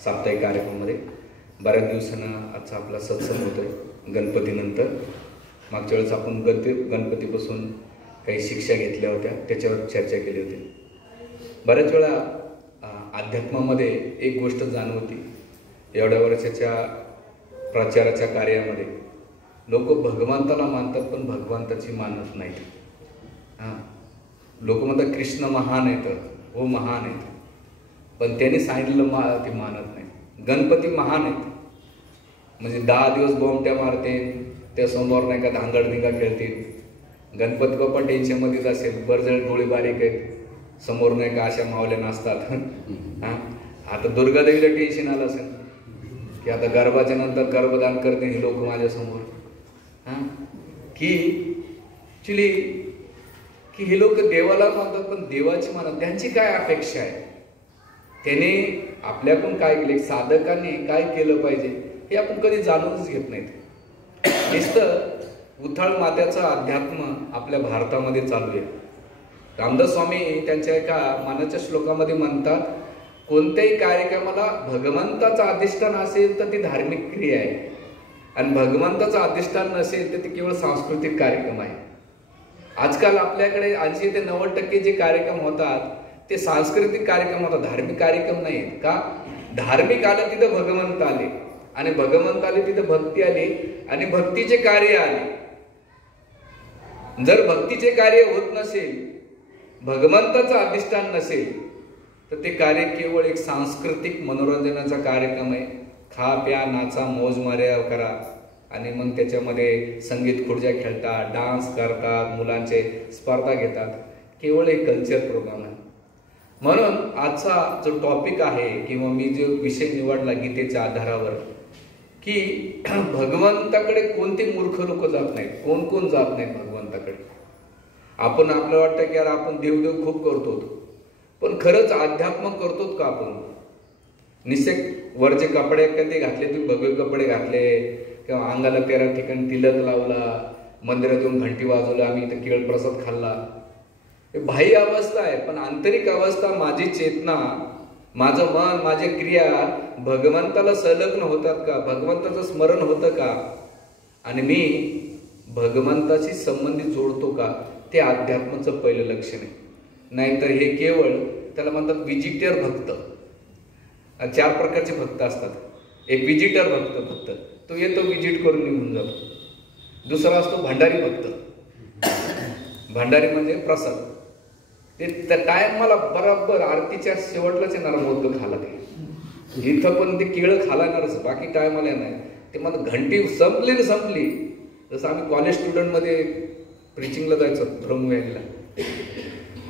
साप्ताहिक कार्यक्रमामध्ये बऱ्याच दिवसांना आजचा आपला सत्संग होतोय गणपतीनंतर. मागच्या वेळेस आपण गणपतीपासून काही शिक्षा घेतल्या होत्या, त्याच्यावर चर्चा केली होती. बऱ्याच वेळा अध्यात्मामध्ये एक गोष्ट जाणवती, एवढ्या वर्षाच्या प्रचाराच्या कार्यामध्ये लोक भगवंताला मानतात पण भगवंताची मानत नाहीत. लोक म्हणतात कृष्ण महान आहेत, हो महान आहेत, पण त्यांनी सांगितलेलं ते मानत नाही. गणपती महान आहेत म्हणजे 10 दिवस बोमट्या मारते, त्या समोर नाही का धांगडधिंगा खेळतील. गणपती बाप्पा टेन्शनमध्येच असेल, बरजळ डोळे बारीक आहेत, समोर नाही का अशा मावल्या नाचतात. आता दुर्गादेवीला टेन्शन आलं असेल की आता गर्भाच्या नंतर गर्भदान करते हे लोक माझ्यासमोर. की ॲक्च्युली की हे लोक देवाला मानतात पण देवाची मानत, त्यांची काय अपेक्षा आहे, त्याने आपल्याकडून काय केले, साधकांनी काय केलं पाहिजे हे आपण कधी जाणूनच घेत नाहीत. नुसतं उथळ मात्याचं अध्यात्म आपल्या भारतामध्ये चालू आहे. रामदास स्वामी त्यांच्या एका मानाच्या श्लोकामध्ये म्हणतात, कोणत्याही कार्यक्रमाला भगवंताचं अधिष्ठान असेल तर ती धार्मिक क्रिया आहे, आणि भगवंताचं अधिष्ठान नसेल तर ती केवळ सांस्कृतिक कार्यक्रम आहे. आजकाल आपल्याकडे 80 ते 90% जे कार्यक्रम होतात ते सांस्कृतिक कार्यक्रम होतात, धार्मिक कार्यक्रम नाही आहेत. का? धार्मिक आलं तिथं भगवंत आले, आणि भगवंत आले तिथं भक्ती आली, आणि भक्तीचे कार्य आले. जर भक्तीचे कार्य होत नसेल, भगवंताचं अधिष्ठान नसेल, तर ते कार्य केवळ एक सांस्कृतिक मनोरंजनाचा कार्यक्रम आहे. खा प्या नाचा मौज मार्या करा, आणि मग त्याच्यामध्ये संगीत खुर्च्या खेळतात, डान्स करतात, मुलांचे स्पर्धा घेतात, केवळ एक कल्चर प्रोग्राम आहे. म्हणून आजचा जो टॉपिक आहे किंवा मी जो विषय निवडला गीतेच्या आधारावर, की भगवंताकडे कोणते मूर्ख लोक जात नाहीत, कोण कोण जात नाहीत भगवंताकडे. आपण आपलं वाटतं की यार आपण देवदेव खूप करतो, पण खरंच अध्यात्म करतोत का आपण? निश्चित वरचे कपडे कधी घातले, तुम्ही भगवे कपडे घातले किंवा अंगाला 13 ठिकाणी तिलक लावला, मंदिरात येऊन घंटी वाजवला, आम्ही इथं केळ प्रसाद खाल्ला, हे बाह्य अवस्था आहे. पण आंतरिक अवस्था, माझी चेतना, माझं मन, माझी क्रिया भगवंताला संलग्न होतात का? भगवंताचं स्मरण होतं का? आणि मी भगवंताशी संबंधित जोडतो का? ते अध्यात्माचं पहिलं लक्षण आहे. नाहीतर हे केवळ त्याला म्हणतात विजिटर भक्त. 4 प्रकारचे भक्त असतात. एक विजिटर भक्त, तो येतो विजिट करून निघून जातो. दुसरा असतो भंडारी भक्त. भंडारी म्हणजे प्रसाद, ते टाइम मला बरोबर आरतीच्या शेवटलाच येणार मोदक खाला, ते इथं पण ते केळं खालाणारच, बाकी टायमाला नाही. ते मला घंटी संपली. जसं आम्ही कॉलेज स्टुडंटमध्ये प्रिचिंगला जायचं, ब्रह्मव्यालीला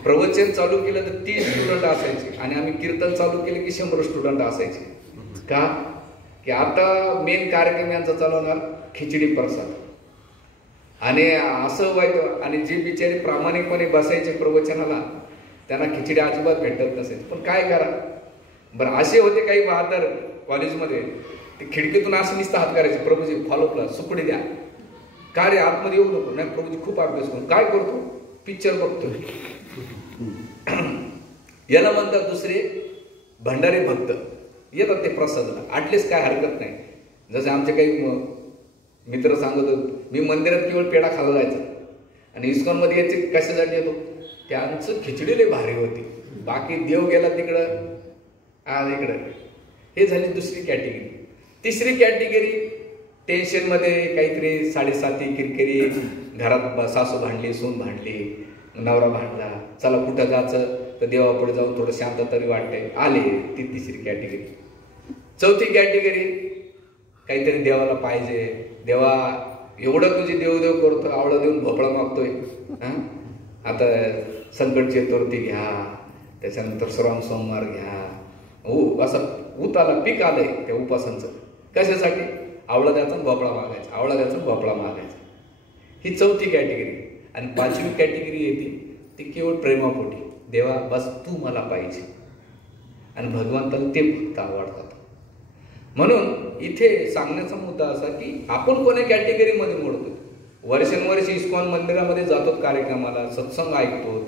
प्रवचन चालू केलं तर 30 स्टुडंट असायचे, आणि आम्ही कीर्तन चालू केले की 100 स्टुडंट असायचे. का? की आता मेन कार्यक्रम यांचा चालवणार खिचडी प्रसाद, आणि असं व्हायचं. आणि जे बिचारे प्रामाणिकपणे बसायचे प्रवचनाला, त्यांना खिचडी अजिबात भेटत नसेल. पण काय करा बरं, असे होते काही बहादर कॉलेजमध्ये, ते खिडकीतून असं नुसतं हात करायचे, प्रभूजी फॉलोअपला सुकडी द्या. का रे आतमध्ये येऊ नको? नाही प्रभूजी खूप अभ्यास करून. काय करतो? पिक्चर बघतोय. याला म्हणतात दुसरे भंडारी भक्त. येतात ते प्रसादला, ॲटलिस्ट काय हरकत नाही. जसे आमचे काही मित्र सांगत होते, मी मंदिरात केवळ पेढा खायला जायचा, आणि इस्कॉनमध्ये यायचे कशासाठी येतो? त्यांचं खिचडी लई भारी होती, बाकी देव गेला तिकडं, आज इकडं. हे झाली दुसरी कॅटेगरी. तिसरी कॅटेगरी टेन्शनमध्ये, काहीतरी साडेसाती किरकिरी, घरात सासू भांडली, सून भांडली, नवरा भांडला, चला कुठं जायचं तर देवापुढे जाऊन थोडं शांत तरी वाटते, आले. ती तिसरी कॅटेगरी. चौथी कॅटेगरी, काहीतरी देवाला पाहिजे, देवा एवढं तुझी देवदेव करतो, आवडा देऊन भोपळा मागतोय, आता संकट चतुर्थी घ्या, त्याच्यानंतर श्रावण सोमवार घ्या. असं उताला पीक आलंय त्या उपासांचं. कशासाठी? आवळा द्यायचा भोपळा मागायचा, आवळा द्यायचा भोपळा मागायचा. ही चौथी कॅटेगरी. आणि 5वी कॅटेगरी येते ती केवळ प्रेमापोटी, देवा बस तू मला पाहिजे. आणि भगवंताला ते भक्त आवडतात. म्हणून इथे सांगण्याचा मुद्दा असा की आपण कोण्या कॅटेगरीमध्ये मोडतो. वर्षानुवर्ष इस्कॉन मंदिरामध्ये जातो, कार्यक्रमाला सत्संग ऐकतो,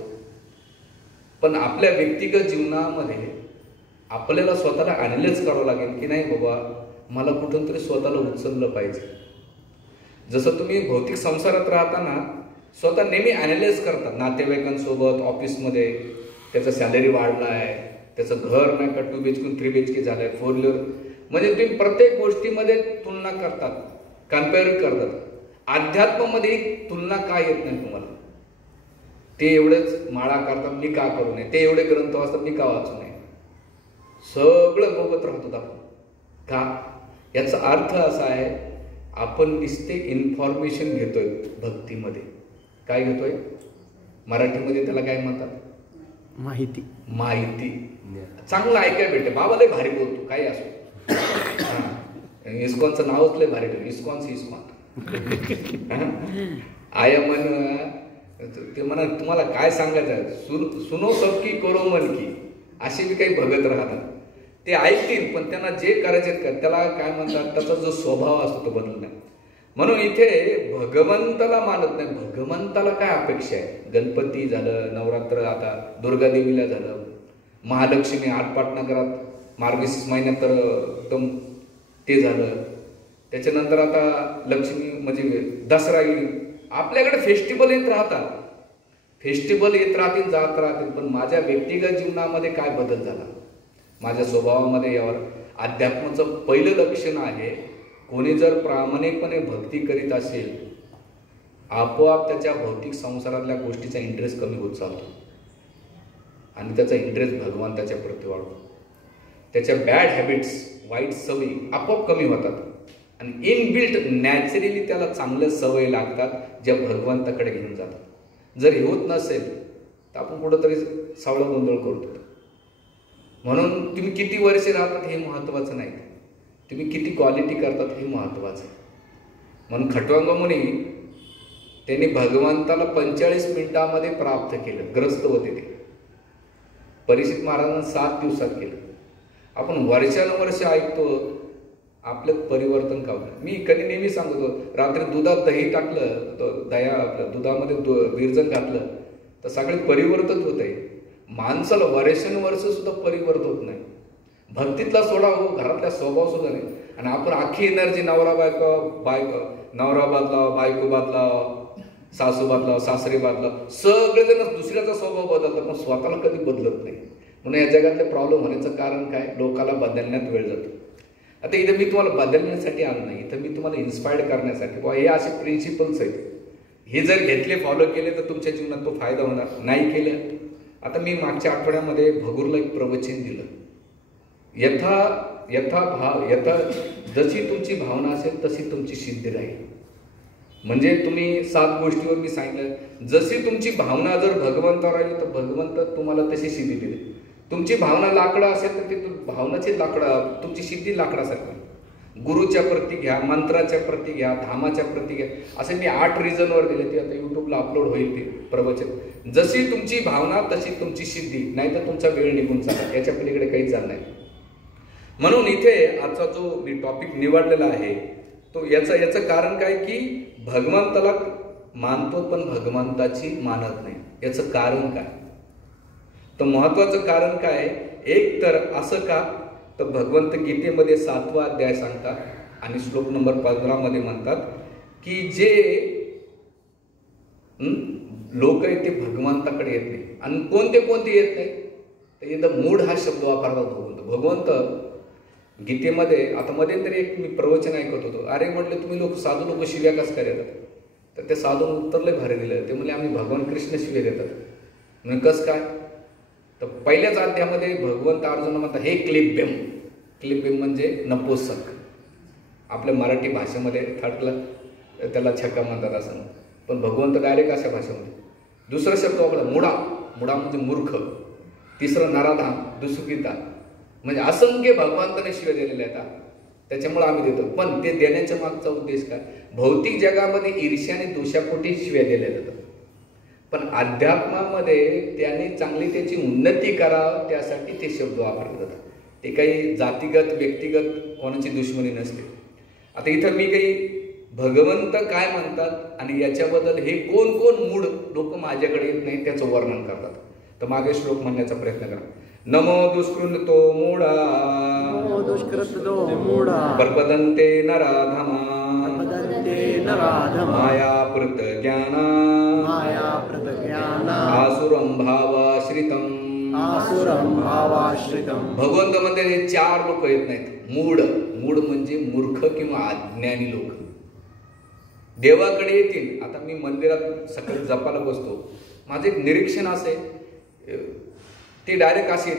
पण आपल्या व्यक्तिगत जीवनामध्ये आपल्याला स्वतःला अॅनालाइज करावं लागेल की नाही बाबा मला कुठून तरी स्वतःला उचललं पाहिजे. जसं तुम्ही भौतिक संसारात राहताना स्वतः नेहमी अॅनालाइज करता, नातेवाईकांसोबत, ऑफिसमध्ये त्याचं सॅलरी वाढला आहे, त्याचं घर नाही का 2 BHK 3 BHK झालं आहे, 4 व्हीलर, म्हणजे तुम्ही प्रत्येक गोष्टीमध्ये तुलना करतात, कम्पेअर करतात. अध्यात्मामध्ये तुलना का येत नाही तुम्हाला? ते एवढेच माळा करतात मी का करू नये, ते एवढे ग्रंथ वाचतात मी का वाचू नये, सगळं बघत राहतो आपण का? याचा अर्थ असा आहे आपण नुसते इन्फॉर्मेशन घेतोय भक्तीमध्ये. काय घेतोय? मराठीमध्ये त्याला काय म्हणतात? माहिती. माहिती. चांगलं ऐकाय भेटते. बाबा लय भारी बोलतो, काही असो. इस्कॉनचं नावच लय भारी ठेवलं, इस्कॉन. आय मन ते म्हणा तुम्हाला काय सांगायचं, सुनो सबकी करो मन की, असे मी काही बघत राहतात. ते ऐकतील पण त्यांना जे करायचे त्याला काय म्हणतात, त्याचा जो स्वभाव असतो तो बदलत नाही. म्हणून इथे भगवंताला मानत नाही. भगवंताला काय अपेक्षा आहे? गणपती झालं, नवरात्र आता दुर्गादेवीला झालं, महालक्ष्मी आटपाटनगरात मार्गशीर्ष महिन्यात तर ते झालं, त्याच्यानंतर आता लक्ष्मी म्हणजे दसरा येईल. आपल्याकडे फेस्टिवल येत राहतात, फेस्टिवल येत राहतील, जात राहतील, पण माझ्या व्यक्तिगत जीवनामध्ये काय बदल झाला, माझ्या स्वभावामध्ये यावर अध्यात्माचं पहिलं लक्षण आहे. कोणी जर प्रामाणिकपणे भक्ती करीत असेल आपोआप त्याच्या भौतिक संसारातल्या गोष्टीचा इंटरेस्ट कमी होत चालतो आणि त्याचा इंटरेस्ट भगवंताच्या प्रती वाढतो. त्याच्या बॅड हॅबिट्स, वाईट सवयी आपोआप कमी होतात आणि इनबिल्ट नॅचरली त्याला चांगल्या सवयी लागतात ज्या भगवंताकडे घेऊन जातात. जर हे होत नसेल तर आपण कुठंतरी सावळा गोंधळ करतो. म्हणून तुम्ही किती वर्षे राहतात हे महत्त्वाचं नाही, तुम्ही किती क्वालिटी करतात हे महत्त्वाचं. म्हणून खट्वांग मुनी त्यांनी भगवंताला 45 मिनिटामध्ये प्राप्त केलं. ग्रस्त होते ते. परीक्षित महाराजांना 7 दिवसात केलं. आपण वर्षानुवर्ष ऐकतो आपल्यात परिवर्तन का होतं. मी कधी नेहमी सांगतो, रात्री दुधात दही टाकलं, दया आपल्या दुधामध्ये विरजण घातलं तर सगळे परिवर्तन होत आहे. माणसाला वर्षानुवर्ष सुद्धा परिवर्तन होत नाही. भक्तीतला सोडा हो, घरातला स्वभाव सुद्धा नाही. आणि आपण अख्खी एनर्जी नवरा नवरा बदलाव, बायको बदलाव, सासू बदलाव, सासरी बदलाव, सगळेजण दुसऱ्याचा स्वभाव बदलतात पण स्वतःला कधी बदलत नाही. म्हणून या जगातले प्रॉब्लेम होण्याचं कारण काय? लोकाला बदलण्यात वेळ जातो. आता इथं मी तुम्हाला बदलण्यासाठी आणलं नाही, इथं मी तुम्हाला इन्स्पायर्ड करण्यासाठी. बाबा हे असे प्रिन्सिपल्स आहेत, हे जर घेतले, फॉलो केले तर तुमच्या जीवनात तो फायदा होणार. नाही केलं, आता मी मागच्या आठवड्यामध्ये भगूरला एक प्रवचन दिलं. यथा जशी तुमची भावना असेल तशी तुमची सिद्धी राहील. म्हणजे तुम्ही 7 गोष्टीवर मी सांगितलं, जशी तुमची भावना जर भगवंतावर राहिली तर भगवंत तुम्हाला तशी सिद्धी देईल. तुमची भावना लाकडं असेल तर ती भावनाची लाकडं, तुमची सिद्धी लाकडासारखी. गुरुच्या प्रती घ्या, मंत्राच्या प्रती घ्या, धामाच्या प्रती घ्या, असे मी 8 रिझनवर दिले. ते आता यूट्यूबला अपलोड होईल ते प्रवचन. जशी तुमची भावना तशी तुमची सिद्धी, नाही तर तुमचा वेळ निघून जाणार, याच्या पलीकडे काहीच झालं नाही. म्हणून इथे आजचा जो मी टॉपिक निवडलेला आहे तो याचं कारण काय की भगवंताला मानतो पण भगवंताची मानत नाही. याचं कारण काय? तर महत्वाचं कारण काय? एक तर असं का, तर भगवंत गीतेमध्ये 7वा अध्याय सांगतात आणि श्लोक नंबर 15 मध्ये म्हणतात की जे लोक आहेत ते भगवंताकडे येत नाही. आणि कोणते येत नाही? तर इथं मूढ हा शब्द वापरतात भगवंत गीतेमध्ये. आता मध्यंतरी एक मी प्रवचन ऐकत होतो. अरे म्हटलं तुम्ही साधू लोक शिव्या कसं काय देतात? तर त्या साधून उत्तर लय भारी दिलं. ते म्हणजे आम्ही भगवान कृष्ण शिव्या देतात. म्हणजे कसं काय? तर पहिल्याच अध्यायामध्ये भगवंत अर्जुन म्हणतात हे क्लिब्यम म्हणजे नपुंसक. आपल्या मराठी भाषेमध्ये त्याला छक्का म्हणतात असं, पण भगवंत डायरेक्ट अशा भाषेमध्ये. दुसरा शब्द वापरला मुडा म्हणजे मूर्ख. तिसरं नराधाम, दुसुकीता, म्हणजे असंख्य भगवंताने शिव्या दिलेल्या आहेत. त्याच्यामुळे आम्ही देतो. पण ते देण्याच्या मागचा उद्देश काय? भौतिक जगामध्ये ईर्ष्या आणि दोषापोटी शिव्या दिल्या जातात, पण अध्यात्मामध्ये त्याने चांगली त्याची उन्नती करावं त्यासाठी ते शब्द वापरले जातात. ते काही जातीगत व्यक्तिगत कोणाची दुश्मनी नसते. आता इथं मी काही भगवंत काय म्हणतात आणि याच्याबद्दल हे कोण मूढ लोक माझ्याकडे येत नाही त्याचं वर्णन करतात. तर मागे श्लोक म्हणण्याचा प्रयत्न करा. नमो दुष्कृतो मूढा नमो दुष्कृतो मूढा प्रपदन्ते नराधमा प्रपदन्ते नराधमा मायापृत ज्ञाना मायाप्रतज्ञाना आसुरं भावाश्रितम् आसुरं भावाश्रितम्. भगवंत मध्ये हे चार लोक येत नाहीत. मूढ मूढ म्हणजे मूर्ख किंवा अज्ञानी लोक देवाकडे येतील. आता मी मंदिरात सकाळी जपायला बसतो, माझं एक निरीक्षण असे, ते डायरेक्ट असे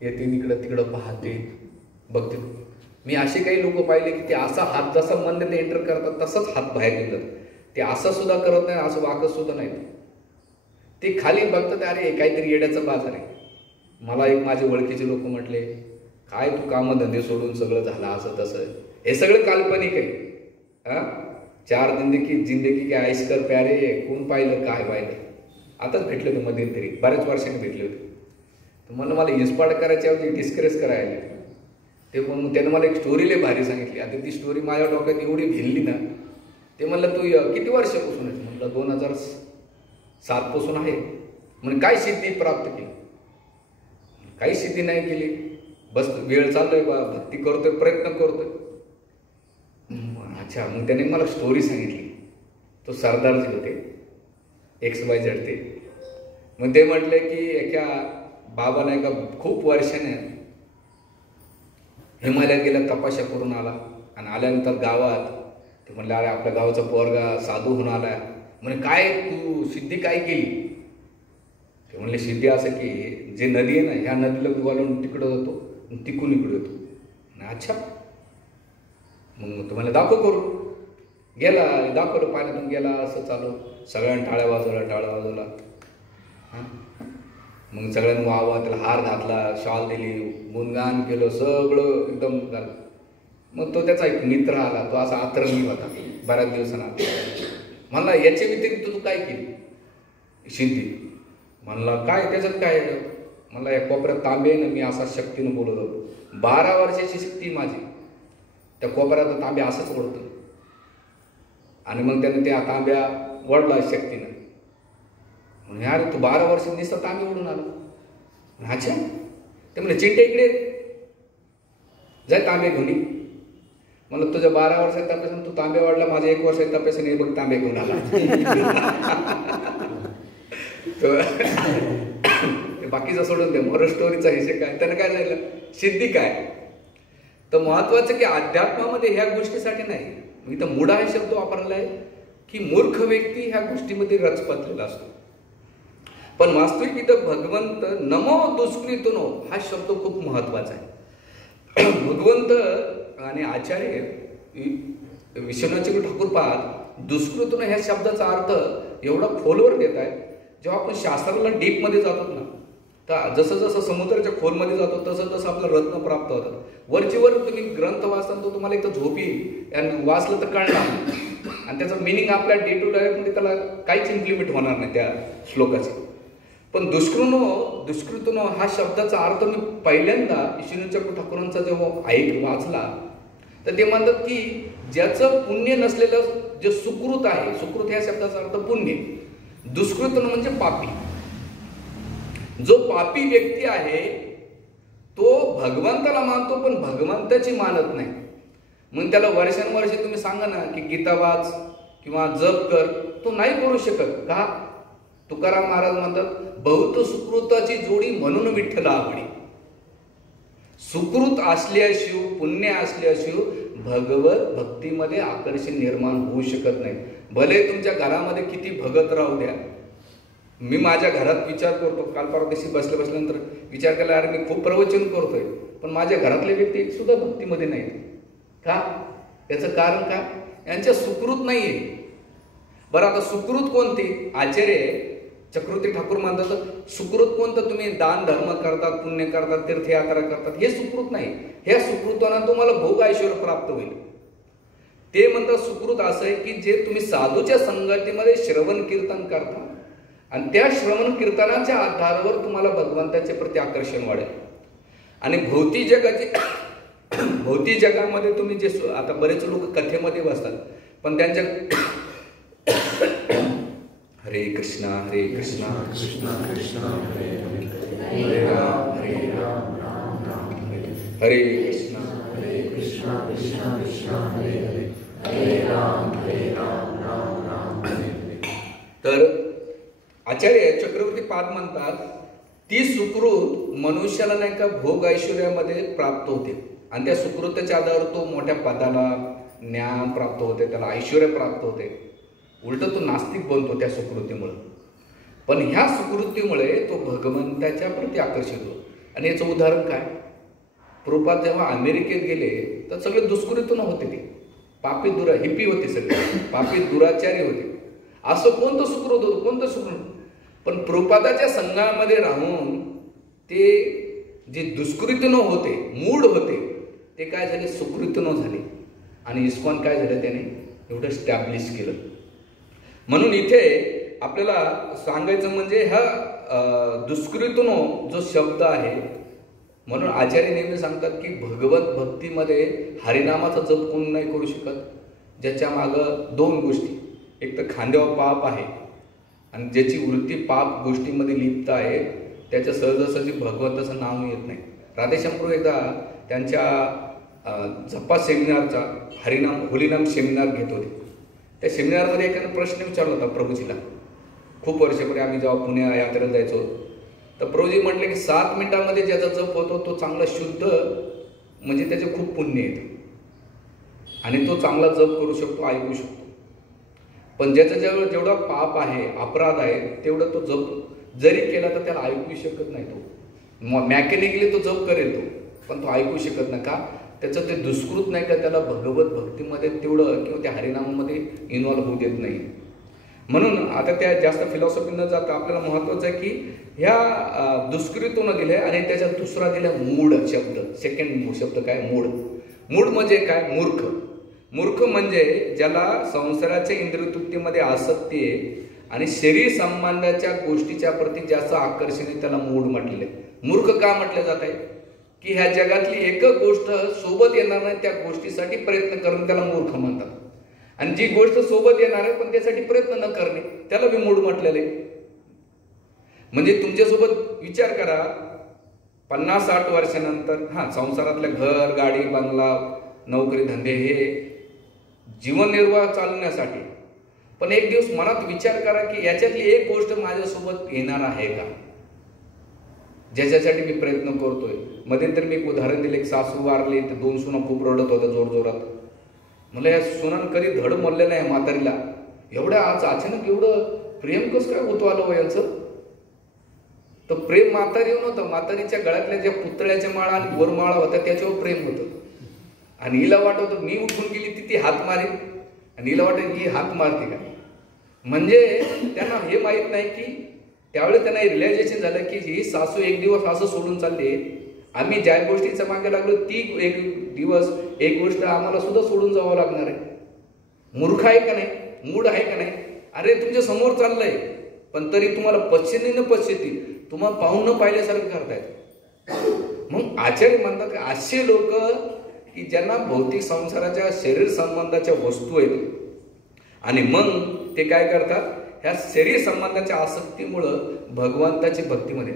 येतील इकडं तिकडं पाहते बघते. मी असे काही लोक पाहिले की ते असा हात जसा मंदिरात एंटर करतात तसाच हात बाहेर निघतात. ते असं सुद्धा करत नाही, असं वाकत सुद्धा नाही. ते खाली बघतात, अरे काहीतरी येड्याचा बाजार आहे. मला एक माझे ओळखीचे लोक म्हटले, काय तू कामधंदे सोडून सगळं झालं असं तसं, हे सगळं काल्पनिक आहे. हा, 4 जिंदगी के ऐश कर प्यारे, कोण पाहिलं काय पाहिलं. आताच भेटले होते मध्यंतरी, बऱ्याच वर्षांनी भेटले होते. तर मला इन्स्पायर करायच्या ऐवजी डिस्करेज करायला ते पण त्यानं मला एक स्टोरी लय भारी सांगितली. आता ती स्टोरी माझ्या डोक्यात एवढी भिनली ना. ते म्हणलं तू किती वर्षापासून आहे? म्हटलं 2007 पासून आहे. म्हणजे काय सिद्धी प्राप्त केली? काही सिद्धी नाही केली, बस वेळ चाललोय बा, भक्ती करतोय, प्रयत्न करतोय. अच्छा, मग त्याने मला स्टोरी सांगितली. तो सरदारजी होते, XYZ ते. मग ते म्हटले की एका बाबाला एका खूप वर्षाने हिमालयात गेला, तपस्या करून आला आणि आल्यानंतर गावात ते म्हणले, अरे आपल्या गावाचा पोरगा साधू होऊन आला. म्हणजे काय तू सिद्धी काय केली? ते म्हणले, सिद्धी असं की जे नदी आहे ना, ह्या नदीला गुवालून तिकडं जातो, तिकून इकडे येतो. अच्छा, मग तुम्हाला दाखव करू. गेला, दाखवलं, पाण्यातून गेला, असं चालू सगळ्यांना टाळ्या वाजवला. मग सगळ्यांनी वावा, त्याला हार घातला, शॉल दिली, गुणगान केलं, सगळं एकदम झालं. मग तो त्याचा एक मित्र आला, तो असा आतरंगी होता बऱ्याच दिवसांना. म्हणला, याच्या व्यतिरिक्त तू काय केली सिद्धी? म्हणला, काय त्याच्यात काय? म्हणला, या कोपऱ्यात तांबे ना, मी असा शक्तीनं बोलत होतो. 12 वर्षाची शक्ती माझी, त्या कोपऱ्यात तांबे असंच ओढतं. आणि मग त्याने त्या तांब्या वडला शक्तीनं. म्हणजे अरे तू 12 वर्ष नुसतं तांबे ओढून आला. अच्छा, ते म्हणजे चिंटे इकडे जाय तांबे घेऊन. म्हणलं, तुझ्या 12 वर्षात तपासून तू तांबे वाढला, माझ्या 1 वर्षात तपासून हे बघ तांबे घेऊन आला. बाकीचा सोडून दे, मोर स्टोरीचा हिशे काय, त्यानं काय झालं, सिद्धी काय. तर महत्वाचं की अध्यात्मामध्ये ह्या गोष्टीसाठी नाही, मी तर मूढा हा शब्द वापरला आहे की मूर्ख व्यक्ती ह्या गोष्टीमध्ये रचपतलेला असतो. पण वास्तविक इथं भगवंत नमो दुष्कृतनो हा शब्द खूप महत्वाचा आहे. भगवंत आणि आचार्य विश्वनाथ ठाकूरपाद दुष्कृतनो ह्या शब्दाचा अर्थ एवढा खोलवर देत आहे. जेव्हा आपण शास्त्राला डीपमध्ये जातो ना, तर जसं जसं समुद्राच्या खोलमध्ये जातो तसं तसं आपलं रत्न प्राप्त होतात. वरचीवर तुम्ही ग्रंथ वाचता तो तुम्हाला एक तर झोप येईल आणि वाचलं तर कळणार, आणि त्याचं मिनिंग आपल्या डे टू लाईफमध्ये त्याला काहीच इम्प्लिमेंट होणार नाही त्या श्लोकाचे. पण दुष्कृतनो हा शब्दाचा अर्थ मी पहिल्यांदा विष्णू ठाकूरांचा जेव्हा वाचला, तर ते म्हणतात की ज्याचं पुण्य नसलेलं जे सुकृत आहे, सुकृत ह्या शब्दाचा अर्थ पुण्य, दुष्कृतनो म्हणजे पापी. जो पापी व्यक्ती आहे तो भगवंताला मानतो पण भगवंताची मानत नाही. मग त्याला वर्षानुवर्षे तुम्ही सांगा ना की गीता वाच किंवा जप कर, तो नाही करू शकत. का? तुकाराम महाराज म्हणतात, बहुत सुकृताची जोडी म्हणून विठ्ठल आवडी. सुकृत असल्याशिव, पुण्य असल्याशिव भगवत भक्तीमध्ये आकर्षण निर्माण होऊ शकत नाही. भले तुमच्या घरामध्ये किती भगत राहू द्या. मी माझ्या घरात विचार करतो, काल परवा दिवशी बसल्यानंतर विचार केला, अरे मी खूप प्रवचन करतोय पण माझ्या घरातले व्यक्ती एक सुद्धा भक्तीमध्ये नाहीत. का? याचं कारण काय? यांच्या सुकृत नाहीये. बरं, आता सुकृत कोणती? आचार्य चक्रवर्ती ठाकूर म्हणतात, सुकृत कोणतं? तुम्ही दान धर्म करतात, पुण्य करतात, तीर्थयात्रा करतात, हे सुकृत नाही. ह्या सुकृतांना तुम्हाला भोग ऐश्वर्य प्राप्त होईल. ते म्हणतात सुकृत असं आहे की जे तुम्ही साधूच्या संगतीमध्ये श्रवण कीर्तन करता आणि त्या श्रवण कीर्तनाच्या आधारावर तुम्हाला भगवंताच्या प्रती आकर्षण वाढेल. आणि भौतिक जगामध्ये तुम्ही जे, आता बरेच लोक कथेमध्ये बसतात पण त्यांच्या हरे कृष्णा कृष्ण कृष्ण हरे हरे हरे राम राम राम हरे कृष्णा कृष्ण कृष्ण हरे हरे हरे राम राम राम हरे. तर आचार्य चक्रवर्ती पाद म्हणतात ती सुकृत मनुष्याला नाही का भोग ऐश्वर्यामध्ये प्राप्त होते आणि त्या सुकृतीच्या आधारावर तो मोठ्या पदाला ज्ञान प्राप्त होते, त्याला ऐश्वर्य प्राप्त होते. उलट तो नास्तिक बनतो त्या सुकृतीमुळे. पण ह्या सुकृतीमुळे तो भगवंताच्या प्रती आकर्षित होतो. आणि याचं उदाहरण काय, प्रभुपाद जेव्हा अमेरिकेत गेले तर सगळे दुष्कृतीतून होते, ते पापी हिप्पी होते, सगळे पापी दुराचारी होते. असं कोणतं सुकृत होतं, कोणतं सुकृत. पण प्रभुपादाच्या संघामध्ये राहून ते जे दुष्कृतीनं होते, मूढ होते, ते काय झाले, सुकृतीनं झाले. आणि इस्कॉन काय झालं, त्याने एवढं स्टॅब्लिश केलं. म्हणून इथे आपल्याला सांगायचं म्हणजे ह्या दुष्कृतीनो जो शब्द आहे, म्हणून आचार्य नेहमी सांगतात की भगवत भक्तीमध्ये हरिनामाचा जप कोण नाही करू शकत ज्याच्या मागं दोन गोष्टी, एक तर खांद्यावर पाप आहे आणि ज्याची वृत्ती पाप गोष्टीमध्ये लिप्त आहे, त्याच्या सहजासहजी भगवंताचं नाव येत नाही. राधेश्याम प्रभू एकदा त्यांच्या झप्पा सेमिनारचा हरिनाम होलीनाम सेमिनार घेत होते. त्या सेमिनारमध्ये एकाने प्रश्न विचारला होता प्रभूजीला. खूप वर्षापूर्वी आम्ही जेव्हा पुण्या यात्रेला जायचो तर प्रभूजी म्हटले की 7 मिनिटांमध्ये ज्याचा जप होतो तो चांगला शुद्ध, म्हणजे त्याचे खूप पुण्य येते आणि तो चांगला जप करू शकतो, ऐकू शकतो. पण ज्याचं जेवढा पाप आहे, अपराध आहे, तेवढं तो जप जरी केला तर त्याला ऐकू शकत नाही. तो मॅकॅनिकली तो जप करेल तो, पण तो ऐकू शकत नाही. का, त्याचं ते दुष्कृत नाही का, त्याला भगवत भक्तीमध्ये तेवढं किंवा त्या हरिनामामध्ये इन्व्हॉल्व होऊ देत नाही. म्हणून आता त्या जास्त फिलॉसॉफी न जाता आपल्याला महत्त्वाचं आहे की ह्या दुष्कृतीनं दिले आणि त्याच्यात दुसरा दिला मूढ शब्द. सेकंड शब्द काय, मूढ. मूढ म्हणजे काय, मूर्ख. मूर्ख म्हणजे ज्याला संसाराच्या इंद्रियतृप्तीमध्ये आसक्ती आहे आणि शरीर संबंधाच्या गोष्टीच्या प्रती जास्त आकर्षण आहे, त्याला मूढ म्हटलेले. मूर्ख का म्हटले जात आहे की ह्या जगातली एक गोष्ट सोबत येणार नाही त्या गोष्टीसाठी प्रयत्न करून त्याला मूर्ख म्हणतात. आणि जी गोष्ट सोबत येणार आहे पण त्यासाठी प्रयत्न न करणे त्याला बी मूढ म्हटलेले. म्हणजे तुमच्यासोबत विचार करा, 50-60 वर्षानंतर संसारातल्या घर, गाडी, बंगला, नोकरी, धंदे हे जीवननिर्वाह चालवण्यासाठी, पण एक दिवस मनात विचार करा की याच्यातली एक गोष्ट माझ्यासोबत येणार आहे का, ज्याच्यासाठी मी प्रयत्न करतोय. मध्यंतरी मी एक उदाहरण दिले, एक सासू वारली तर 2 सुना खूप रडत होत्या जोरजोरात. मला या सुनानं कधी धड म्हणले नाही म्हातारीला, एवढ्या आज अचानक एवढं प्रेम कसं काय होतो आलं यांचं. तर प्रेम म्हातारीवर नव्हतं, म्हातारीच्या गळ्यातल्या ज्या पुतळ्याच्या माळा आणि बोरमाळा होत्या त्याच्यावर प्रेम होतं. आणि हिला वाटत मी उठून गेली ती हात मारेल आणि हिला वाटत ही हात मारते का. म्हणजे त्यांना हे माहीत नाही की त्यावेळेस त्यांना रिअलायझेशन झालं की ही सासू एक दिवस असं सोडून चालले, आम्ही ज्या गोष्टीच्या मागे लागलो ती एक दिवस एक गोष्ट आम्हाला सुद्धा सोडून जावं लागणार आहे. मूर्ख आहे का नाही, मूढ आहे का नाही. अरे तुमच्या समोर चाललंय पण तरी तुम्हाला पश्चिमी न पश्चिती तुम्हाला पाहून न पाहिल्यासारखं करतायत. मग आचार्य म्हणतात की असे लोक की ज्यांना भौतिक संसाराच्या शरीर संबंधाच्या वस्तू आहेत आणि मग ते काय करतात, ह्या शरीर संबंधाच्या आसक्तीमुळं भगवंताची भक्तीमध्ये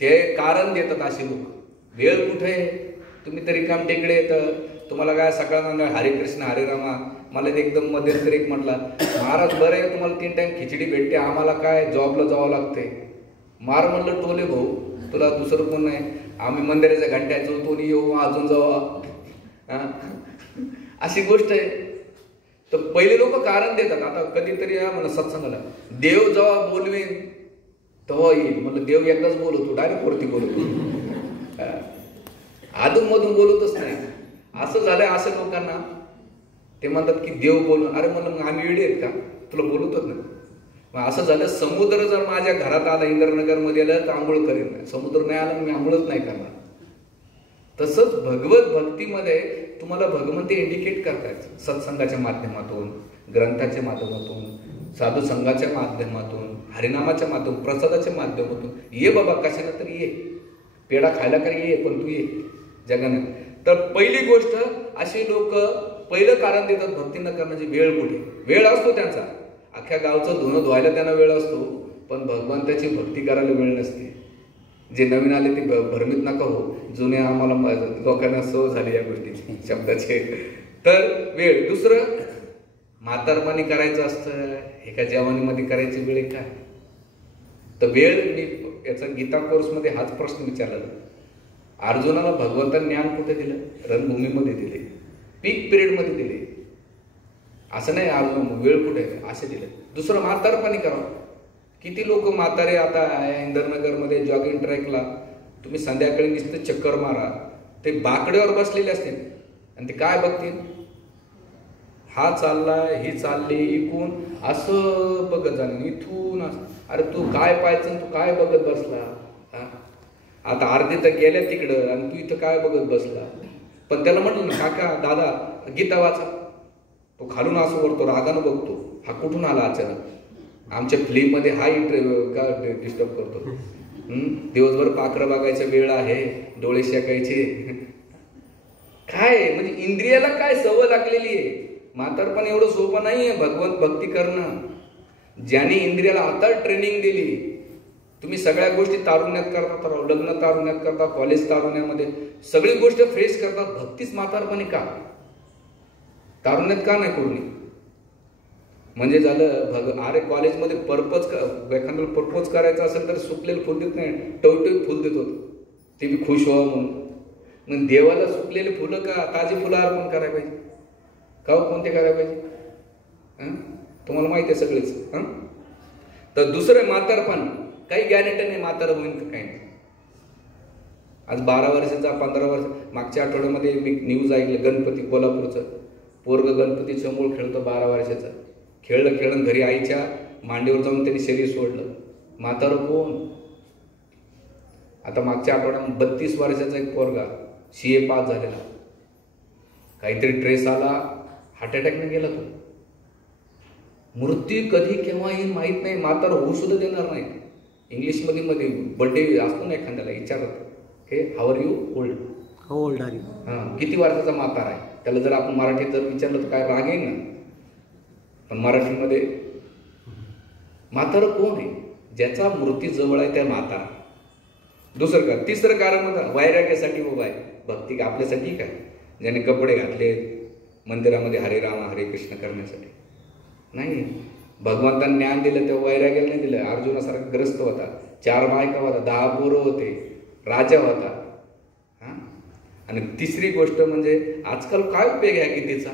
ते कारण देतात. असे लोक वेळ कुठे, तुम्ही तरी काम टेकडे येतं, तुम्हाला काय सकाळ हरे कृष्ण हरे रामा. मला एकदम मध्यंतरी एक म्हटला, महाराज बरं आहे तुम्हाला 3 टाइम खिचडी भेटते, आम्हाला काय जॉबला जावं लागते. मार म्हणलं टोले भाऊ, तुला दुसरं कोण नाही, आम्ही मंदिराच्या घंट्या जो येऊ अजून जावा. अशी गोष्ट आहे. तर पहिले लोक कारण देतात. आता कधीतरी मला सत्संगाला देव जेव्हा बोलवेन तेव्हा येईल, म्हणलं देव एकदाच बोलवतो, डायरेक्ट वरती बोलवतो, अधून मधून बोलतच नाही. असं झालंय असं लोकांना. ते म्हणतात की देव बोलून, अरे म्हणलं मग आम्ही वेडे आहेत का, तुला बोलवतच नाही. मग असं झालं, समुद्र जर माझ्या घरात आला, इंद्रनगर मध्ये आलं तर आंघोळ करेन नाही, समुद्र नाही आला मी आंघोळच नाही करणार. तसंच भगवत भक्तीमध्ये तुम्हाला भगवंत इंडिकेट करतायत सत्संगाच्या माध्यमातून, ग्रंथाच्या माध्यमातून, साधू संघाच्या माध्यमातून, हरिनामाच्या माध्यमातून, प्रसादाच्या माध्यमातून. ये बाबा कशाला तरी ये, पेढा खायला तरी ये, पण तू ये जगानं. तर पहिली गोष्ट अशी लोक पहिलं कारण देतात भक्ती न करण्याची. वेळ कुठे, वेळ असतो त्यांचा अख्ख्या गावचं धुणं धुवायला त्यांना वेळ असतो, पण भगवंताची भक्ती करायला वेळ नसते. जे नवीन आले ते भ्रमित नका हो, जुने आम्हाला लोकांना सवय झाली या गोष्टीची शब्दाचे. तर वेळ. दुसरं म्हातारपणी करायचं असतं, हे का जवानीमध्ये करायची वेळ काय? तर वेळ, मी याचा गीता कोर्समध्ये हाच प्रश्न विचारला. अर्जुनाला भगवंतांनी ज्ञान कुठे दिलं? रणभूमीमध्ये दिले, पीक पिरियडमध्ये दिले. असं नाही अर्जुन वेळ कुठे असे दिले. दुसरं म्हातारपणी करावं. किती लोक म्हातारे आता इंदरनगरमध्ये जॉगिंग ट्रॅकला तुम्ही संध्याकाळी नुसतं चक्कर मारा, ते बाकड्यावर बसलेले असतील आणि ते काय बघतील? हा चाललाय, ही चालली, इकून असं बघत जाणे, इथून. अरे तू काय पाहायचं, तू काय बघत बसला? आता अर्धे तर गेल्या तिकडं आणि तू इथं काय बघत बसला? पण त्याला म्हटलं ना, काका दादा गीता वाचा, तो खालून असं वरतो रागानं बघतो, हा कुठून आला अचानक? आमच्या फिल्ममध्ये हा का डिस्टर्ब करतो. दिवसभर पाखरं बघायचा वेळ आहे, डोळे शेकायचे. काय म्हणजे इंद्रियाला काय सवय लागलेली आहे. म्हातारपण एवढं सोपं नाही आहे भगवंत भक्ती करणं. ज्याने इंद्रियाला आता ट्रेनिंग दिली, तुम्ही सगळ्या गोष्टी तारुण्यात करता, लग्न तारुण्यात करता, कॉलेज तारुण्यामध्ये सगळी गोष्ट फ्रेश करता, भक्तीच म्हातारपणी का? तारुण्यात का नाही करू? म्हणजे झालं अरे कॉलेजमध्ये एखाद्याला पर्पज करायचा असेल तर सुकलेलं फुल देत नाही, टवटवीत फुल देत होतं, ते बी खुश व्हावं म्हणून. मग देवाला सुकलेले फुलं का ताजी फुलं अर्पण करायला पाहिजे का? कोणते करायला पाहिजे? तुम्हाला माहिती आहे सगळेच. तर दुसरं म्हातारपण, काही गॅरंटी नाही म्हातारं होईल का काही. आज 12 वर्षाचा 15 वर्ष, मागच्या आठवड्यामध्ये मी न्यूज ऐकलं, गणपती कोल्हापूरचं पोरग गणपतीचं मूळ खेळतं 12 वर्षाचं. खेळलं घरी आईच्या मांडीवर जाऊन त्यांनी शरीर सोडलं. म्हातारं कोण? आता मागच्या आठवड्यात 32 वर्षाचा एक पोरगा CA पास झालेला, काहीतरी ट्रेस आला, हार्ट अटॅकने गेला. तो मृत्यू कधी केव्हा येईल माहीत नाही. म्हातार होऊ सुद्धा देणार नाही. इंग्लिशमध्ये बर्थडे असतो ना एखाद्याला, विचारत हे how are you old, how old are you, किती वर्षाचा म्हातार आहे. त्याला जर आपण मराठीत जर विचारलं तर काय राग येईल ना. पण मराठीमध्ये म्हातार कोण आहे? ज्याचा मृत्यू जवळ आहे त्या म्हातारा. दुसरं का? तिसरं कारण म्हणजे वैराग्यासाठी उभा आहे. भक्ती आपल्यासाठी काय? ज्याने कपडे घातले मंदिरामध्ये हरे राम हरे कृष्ण करण्यासाठी नाही. भगवंतांनी ज्ञान दिलं तेव्हा वैराग्याला नाही दिलं. अर्जुनासारखा ग्रस्त होता, 4 बायका होता, 10 पोरं होते, राजा होता. आणि तिसरी गोष्ट म्हणजे आजकाल काय उपयोग आहे गीतेचा?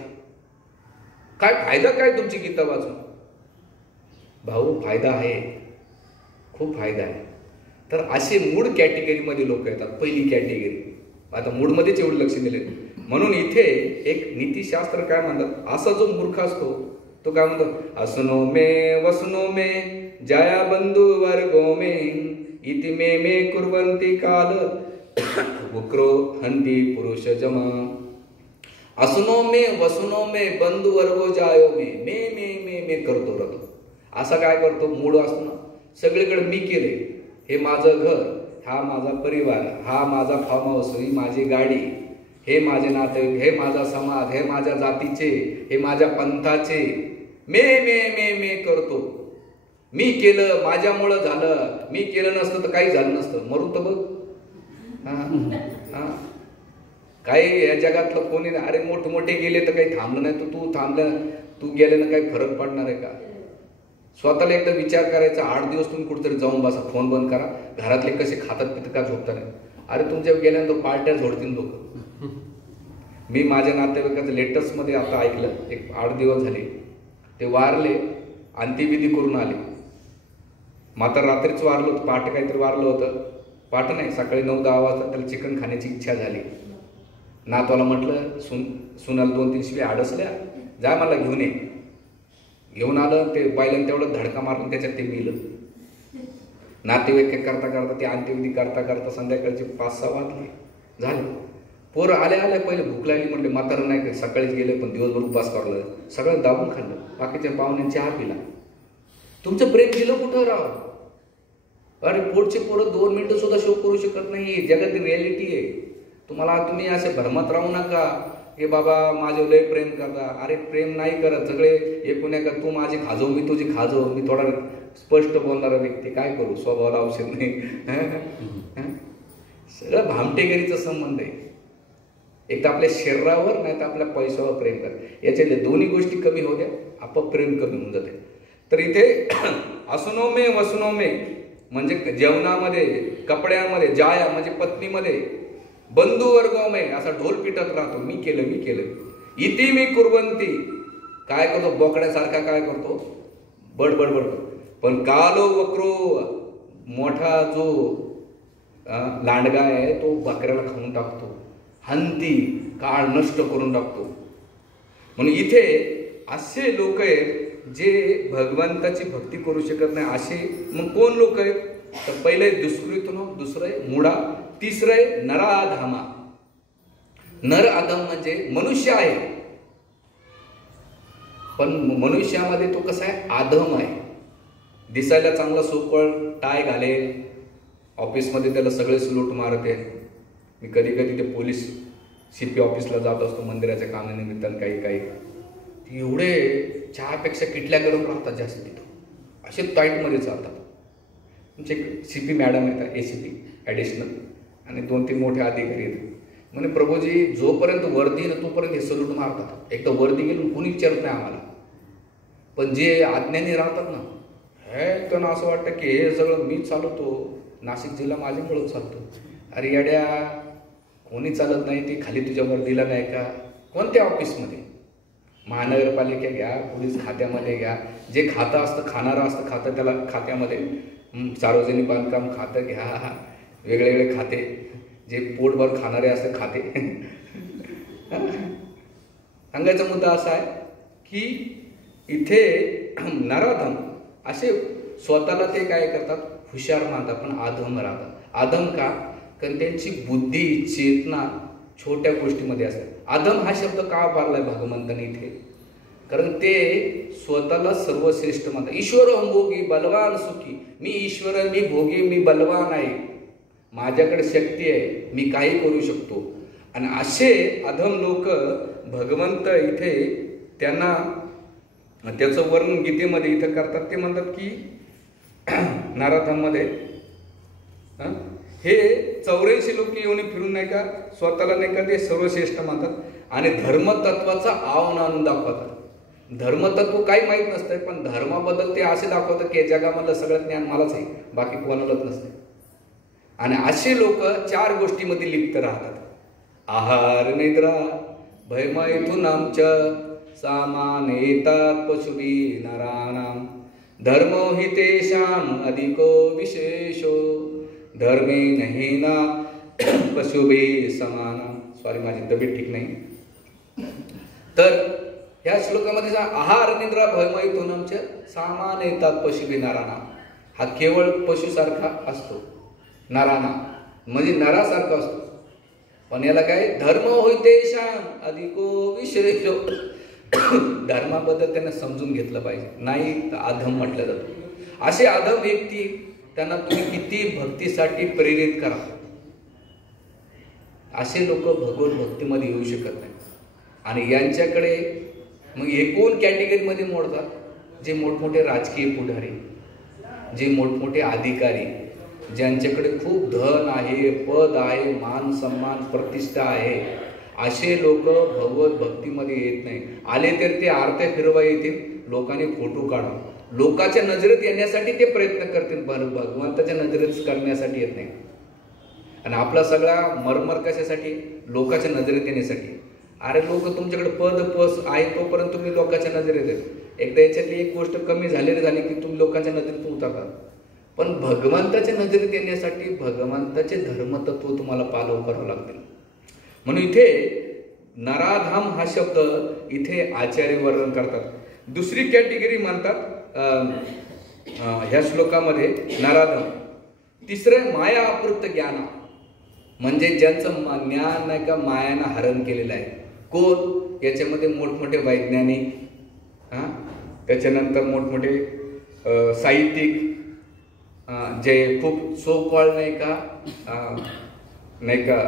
काय फायदा काय तुमची गीता वाचून? भाऊ फायदा आहे, खूप फायदा आहे. तर असे मूड कॅटेगरीमध्ये लोक येतात. पहिली कॅटेगरी, आता मूडमध्येच एवढं लक्ष दिले. म्हणून इथे एक नीतिशास्त्र काय म्हणतात, असा जो मूर्ख असतो तो काय म्हणतो, असनो मे वसनो मे जया बंधू वर्गो मे इति मे मे कुर्वन्ति काल वक्रो हंती पुरुष जमा. असनो मे वसनो मे बंधू वर्गो जायो मे मे मे मे मे करतो राहतो. असा काय करतो? मूड असतो ना, सगळीकडे मी केले, हे माझं घर, हा माझा परिवार, हा माझा फार्म हाऊस, ही माझी गाडी, हे माझे नातेवाईक, हे माझा समाज, हे माझ्या जातीचे, हे माझ्या पंथाचे, मे मे मे मे करतो. मी केलं, माझ्यामुळं झालं, मी केलं नसतं तर काही झालं नसतं. मरून तर बघ. काही या जगातलं कोणी नाही. अरे मोठे गेले तर काही थांबलं नाही, तर तू थांबलं, तू गेल्यानं काही फरक पडणार आहे का? स्वतःला एकदा विचार करायचा. 8 दिवस तुम्ही कुठेतरी जाऊन बसा, फोन बंद करा, घरातले कसे खातात पितात का झोपता नाही. अरे तुमच्या गेल्यानंतर पार्ट्या झोडतील लोक. मी माझ्या नातेवाईकाचं लेटेस्टमध्ये आता ऐकलं, एक 8 दिवस झाले, ते वारले, अंत्यविधी करून आले. मात्र रात्रीच वारलं होतं, पहाटे काहीतरी वारलं होतं, पहाटे नाही सकाळी 9-10 वाजता त्याला चिकन खाण्याची इच्छा झाली. नातवाला म्हटलं, सुनाला 2-3 शिव्या अडसल्या, जा मला घेऊन ये. घेऊन आलं, ते बायलांनी तेवढं धडका मारलं, त्याच्यात ते मिलं. नातेवाईक करता करता ते अंत्यविधी करता करता संध्याकाळचे 5-6 वाजले झाले. पोरं आल्या पहिले भूक लागली, म्हणले म्हातारं नाही, सकाळीच गेले पण दिवसभर उपास करलं, सगळं दाबून खाल्लं, बाकीच्या पाहुण्यांनी चहा पिला. तुमचं प्रेम दिलं कुठं राव? अरे पोटचे पोरं 2 मिनिटं सुद्धा शो करू शकत नाही. जगातील रियालिटी आहे. तुम्ही असे भ्रमात राहू नका की बाबा माझे लय प्रेम करता. अरे प्रेम नाही करत सगळे एकूण एका, तू माझी खाजो मी तुझी खाजो. मी थोडा स्पष्ट बोलणारा व्यक्ती, काय करू, स्वभावाला औषध नाही. सगळं भामटेगिरीचा संबंध आहे. एक तर आपल्या शरीरावर नाही तर आपल्या पैशावर प्रेम कर. याच्यातल्या दोन्ही गोष्टी कमी होऊ द्या, आपोआप प्रेम कमी होऊन जाते. तर इथे असुनोमे वसुनोमे म्हणजे जेवणामध्ये, कपड्यामध्ये, जाया म्हणजे पत्नीमध्ये, बंधू वर्गोमे असा ढोल पिटत राहतो, मी केलं. इति मी कुर्वंती, काय करतो, बोकड्यासारखा काय करतो, बडबड. पण कालो वक्रो, मोठा जो लांडगा आहे तो बकऱ्याला खाऊन टाकतो. हंती, काळ नष्ट करून टाकतो. म्हणून इथे असे लोक आहेत जे भगवंताची भक्ती करू शकत नाही. असे मग कोण लोक आहेत? तर पहिले दुष्कृतनो, दुसरं आहे मुडा, तिसरं आहे नराधामा. नर अधम म्हणजे मनुष्य आहे, पण मनुष्यामध्ये तो कसा आहे, आधम आहे. दिसायला चांगला सोपळ टाय घालेल, ऑफिसमध्ये त्याला सगळे सलूट मारते. मी कधी कधी ते पोलीस CP ऑफिसला जात असतो मंदिराच्या कामानिमित्तानं. काही एवढे चहापेक्षा किटल्या गरम राहतात जास्त तिथं, असे टाईटमध्ये चालतात. तुमचे CP मॅडम येतात, ACP ॲडिशनल, आणि 2-3 मोठे अधिकारी येतात. म्हणे प्रभूजी जोपर्यंत वर्दी ना तोपर्यंत हे सलूट मारतात. एकदा वर्दी गेली कोणी विचारत नाही आम्हाला. पण जे अज्ञानी राहतात ना, हे त्यांना असं वाटतं की हे सगळं मी चालवतो, नाशिक जिल्हा माझ्यामुळं चालतो. अरे येड्या, कोणी चालत नाही, ते खाली तुझ्या वर्दीला नाही का? कोणत्या ऑफिसमध्ये? महानगरपालिका घ्या, पोलीस खात्यामध्ये घ्या, जे खातं असतं, खाणारं असतं खातं, त्याला खात्यामध्ये सार्वजनिक बांधकाम खातं घ्या, वेगळे खाते, जे पोटभर खाणारे असतं खाते. सांगायचा मुद्दा असा आहे की इथे नराधम असे स्वतःला ते काय करतात, हुशार मानतात, पण आधम राहतात. आधम का? कारण त्यांची बुद्धी, चेतना छोट्या गोष्टीमध्ये असतात. आधम हा शब्द का वापरलाय भगवंतांनी इथे? कारण ते स्वतःला सर्वश्रेष्ठ मानतात. ईश्वर भोगी बलवान सुखी, मी ईश्वर, मी भोगी, मी बलवान आहे, माझ्याकडे शक्ती आहे, मी काही करू शकतो. आणि असे अधम लोक भगवंत इथे त्यांना त्याचं वर्णन गीतेमध्ये इथं करतात. ते म्हणतात की नारदामध्ये हे 84 लोक येऊन फिरून नाही का स्वतःला नाही का ते सर्वश्रेष्ठ मानतात आणि धर्मतत्वाचा आव्हान आणून दाखवतात. धर्मतत्व काही माहीत नसतंय, पण धर्माबद्दल ते असे दाखवतात की जगामधलं सगळं ज्ञान मलाच आहे, बाकी कोणालाच नसते. आणि असे लोक 4 गोष्टीमध्ये लिप्त राहतात. आहार निद्रा भयमैथुन आमच्या सामान येतात पशुभी नराणाम धर्मो हि तेषाम अधिको विशेषो धर्मे नाही ना पशुभी समाना. सॉरी, माझी तब्येत ठीक नाही. तर ह्या श्लोकामध्ये आहार निद्रा भयमैथुन आमच्या सामान येतात पशुभी नराणाम, हा केवळ पशुसारखा असतो. नराना म्हणजे नरासारखा असतो, पण याला काय धर्म होईतेशाम अधिको विशेषो, धर्माबद्दल त्यांना समजून घेतलं पाहिजे, नाही तर अधम म्हटलं जातं. असे अधम व्यक्ती त्यांना तुम्ही किती भक्तीसाठी प्रेरित करा, असे लोक भगवत भक्तीमध्ये येऊ शकत नाही. आणि यांच्याकडे मग एकूण कॅटेगरीमध्ये मोडतात. जे मोठमोठे राजकीय पुढारी, जे मोठमोठे अधिकारी, ज्यांच्याकडे खूप धन आहे, पद आहे, मान सन्मान प्रतिष्ठा आहे, असे लोक भगवत भक्तीमध्ये येत नाही. आले तर ते आरत्या फिरवा येतील, लोकांनी फोटो काढून लोकांच्या नजरेत येण्यासाठी ते प्रयत्न करतील, भगवंताच्या नजरेत करण्यासाठी येत नाही. आणि आपला सगळा मरमर कशासाठी? लोकांच्या नजरेत येण्यासाठी. अरे लोक तुमच्याकडे पद पस आहे तोपर्यंत तुम्ही लोकांच्या नजरेत येत. एकदा याच्यातली एक गोष्ट कमी झाली की तुम्ही लोकांच्या नजरेत उतरतात. पण भगवंताच्या नजरेत येण्यासाठी भगवंताचे धर्मतत्व तुम्हाला फॉलो करावं लागतील. म्हणून इथे नराधाम हा शब्द इथे आचार्य वर्णन करतात. दुसरी कॅटेगरी म्हणतात ह्या श्लोकामध्ये नराधाम. तिसरं माया अपूर्त ज्ञान, म्हणजे ज्यांचं ज्ञान नाही का मायानं हरण केलेलं आहे. कोण? याच्यामध्ये मोठमोठे वैज्ञानिक, त्याच्यानंतर मोठमोठे साहित्यिक, जे खूप सो कॉल्ड नाही का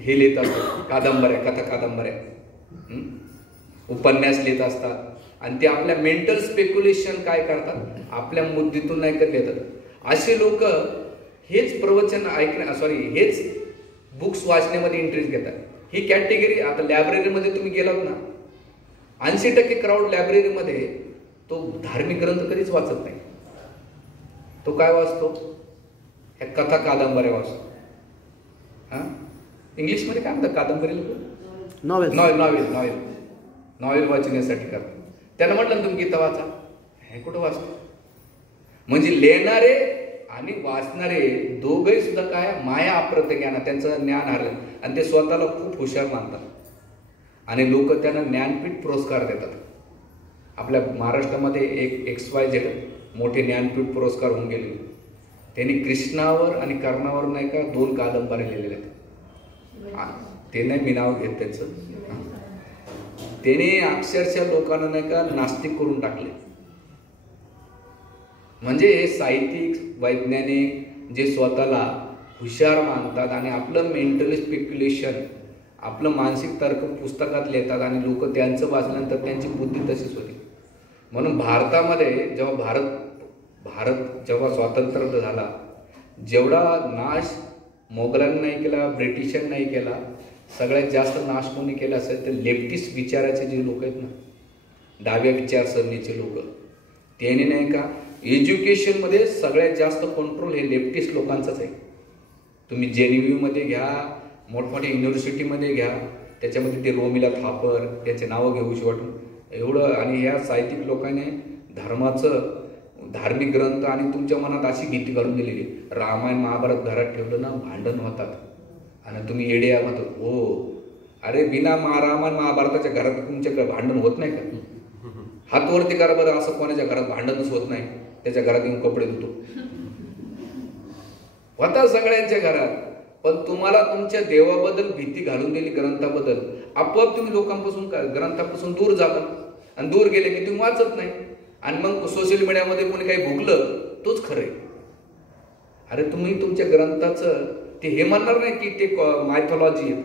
हे लिहित असतात, कादंबऱ्या, कथा कादंबऱ्या, उपन्यास लिहित असतात. आणि ते आपल्या मेंटल स्पेक्युलेशन काय करतात, आपल्या बुद्धीतून नाही करत येतात. असे लोक हेच प्रवचन हेच बुक्स वाचण्यामध्ये इंटरेस्ट घेतात. ही कॅटेगरी. आता लायब्ररीमध्ये तुम्ही गेलात ना, 80% क्राऊड लायब्ररीमध्ये तो धार्मिक ग्रंथ कधीच वाचत नाही. तो काय वाचतो, ह्या कथा कादंबऱ्या वाचतो. हां, इंग्लिशमध्ये काय म्हणतात कादंबरीला, नॉवेल वाचण्यासाठी करतात. त्याला म्हटलं ना तुम्ही गीता वाचा, हे कुठं वाचतो. म्हणजे लिहिणारे आणि वाचणारे दोघंही सुद्धा काय, माया अप्रत ज्ञान, त्यांचं ज्ञान हरलं आणि ते स्वतःला खूप हुशार मानतात. आणि लोक त्यांना ज्ञानपीठ पुरस्कार देतात. आपल्या महाराष्ट्रामध्ये एक XYZ मोठे ज्ञानपीठ पुरस्कार होऊन गेले. त्यांनी कृष्णावर आणि कर्णावर नाही का 2 कादंबऱ्या लिहिलेल्या आहेत. ते नाही मी नाव घेत त्याचं. त्याने अक्षरशः लोकांना नाही का नास्तिक करून टाकले. म्हणजे हे साहित्यिक, वैज्ञानिक जे स्वतःला हुशार मानतात आणि आपलं मेंटल स्पेक्युलेशन, आपलं मानसिक तर्क पुस्तकात लिहितात आणि लोक त्यांचं वाचल्यानंतर त्यांची बुद्धी तशीच होती. म्हणून भारतामध्ये जेव्हा भारत जेव्हा स्वातंत्र्य झाला, जेवढा नाश मोगलांनी नाही केला, ब्रिटिशांनी नाही केला, सगळ्यात जास्त नाश कोणी केला असेल तर लेफ्टिस्ट विचाराचे जे लोक आहेत ना, डाव्या विचारसरणीचे लोक, त्यांनी नाही का एज्युकेशनमध्ये सगळ्यात जास्त कंट्रोल हे लेफ्टिस्ट लोकांचंच आहे. तुम्ही JNUमध्ये घ्या, मोठमोठ्या युनिव्हर्सिटीमध्ये घ्या, त्याच्यामध्ये ते रोमिला थापर याचे नावं घेऊशी वाटून एवढं. आणि ह्या साहित्यिक लोकांनी धर्माचं, धार्मिक ग्रंथ आणि तुमच्या मनात अशी भीती करून दिलेली, रामायण महाभारत घरात ठेवलं ना भांडण होतात आणि तुम्ही येडे म्हणतो. हो, अरे बिना रामायण महाभारताच्या घरात तुमच्याकडे भांडण होत नाही का? हात वरती करा बरं, असं कोणाच्या घरात भांडणच होत नाही, त्याच्या घरात येऊन कपडे धुतो. होता सगळ्यांच्या घरात, पण तुम्हाला तुमच्या देवाबद्दल भीती घालून दिली, ग्रंथाबद्दल, आपोआप तुम्ही लोकांपासून ग्रंथापासून दूर जाता. आणि दूर गेले की तुम्ही वाचत नाही. आणि मग सोशल मीडियामध्ये कोणी काही भोगलं तोच खरंय. अरे तुम्ही तुमच्या ग्रंथाचं ते हे म्हणणार नाही की ते मायथॉलॉजी आहे.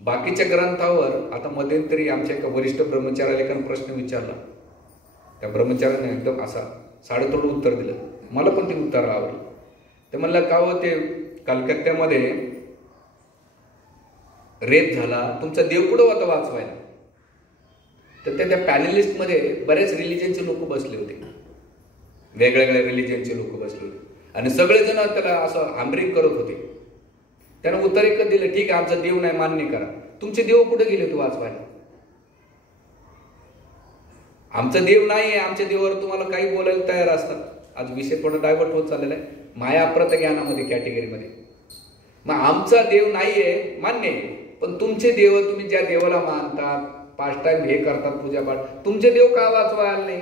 बाकीच्या ग्रंथावर आता मध्यंतरी आमच्या एका वरिष्ठ ब्रह्मचार्याला एका प्रश्न विचारला. त्या ब्रह्मचार्याने एकदम असा साडेतोड उत्तर दिलं. मला पण ते उत्तर आवडलं. ते म्हणलं का हो, ते कलकत्त्यामध्ये रेप झाला, तुमचा देव कुठं होता वाचवायला? तर त्या पॅनलिस्टमध्ये बरेच रिलिजनचे लोक बसले होते, वेगवेगळ्या रिलिजनचे लोक बसले होते आणि सगळेजण त्याला असं हांबरिंग करत होते. त्यानं उत्तर एकच दिलं, ठीक आहे आमचा देव नाही, मान्य करा. तुमचे देव कुठे गेले होते वाचवायला? आमचा देव नाही आहे, आमच्या देवावर तुम्हाला काही बोलायला तयार असतात. आज विषय थोडा डायव्हर्ट होत चाललेला आहे माया अप्रत ज्ञानामध्ये कॅटेगरीमध्ये. मग आमचा देव नाहीये मान्य आहे, पण तुमचे देव, तुम्ही ज्या देवाला मानतात, 5 टाइम हे करतात पूजापाठ, तुमचे देव का वाचवायला नाही?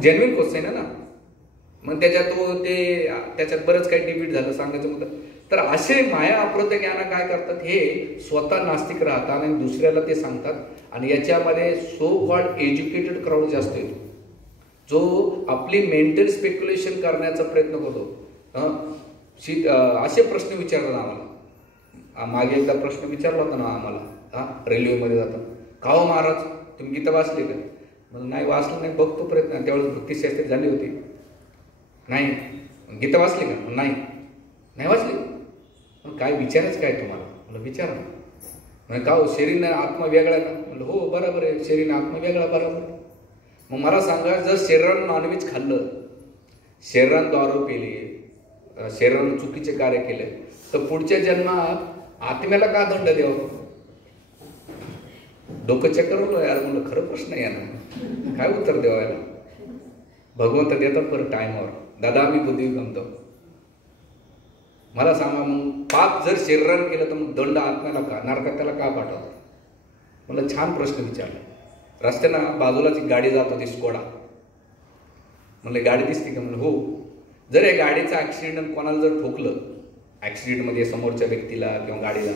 जेन्युइन क्वेश्चन आहे ना. मग त्याच्यात बरंच काही डिबेट झालं सांगायचं मुद्दा. तर असे माया अप्रत ज्ञान काय करतात, हे स्वतः नास्तिक राहतात आणि दुसऱ्याला ते सांगतात. आणि याच्यामध्ये सो कॉल्ड एज्युकेटेड क्राऊड जास्त येतो, जो आपली मेंटल स्पेक्युलेशन करण्याचा प्रयत्न करतो. असे प्रश्न विचारतात आम्हाला. मागे एकदा प्रश्न विचारला होता ना आम्हाला, रेल्वेमध्ये जातात, का हो महाराज तुम्ही गीता वाचली का? म्हणजे नाही वाचलं नाही, बघतो प्रयत्न. त्यावेळेस भक्तिशास्त्री झाली होती. नाही. गीता वाचली का? नाही वाचली. मग काय विचारायचं काय तुम्हाला? मला विचारा. म्हणजे का हो, शरीर आत्मा वेगळा ना? म्हणलं हो बरोबर आहे, शरीर आत्मा वेगळा, बरोबर. मग मला सांगा, जर शरीरानं नॉनव्हेज खाल्लं, शरीरानं दारू पिली, शरीरानं चुकीचे कार्य केले, तर पुढच्या जन्मात आत्म्याला का दंड द्यावा? डोकं चक्कर यार. म्हणलं खरं प्रश्न आहे ना, काय उत्तर द्यावायला? भगवंत देतात बरं टायमावर, दादा मी बुद्धी गमतो. मला सांगा, मग पाप जर शरीरानं केलं तर मग दंड आत्म्याला का, नरकात त्याला का पाठवतात? मला छान प्रश्न विचारला. रस्त्यानं बाजूलाच एक गाडी जात होती, स्कोडा. म्हणलं गाडी दिसते का? म्हणलं हो. जर या गाडीचा ऍक्सिडेंट कोणाला जर ठोकलं, ऍक्सिडेंटमध्ये समोरच्या व्यक्तीला किंवा गाडीला,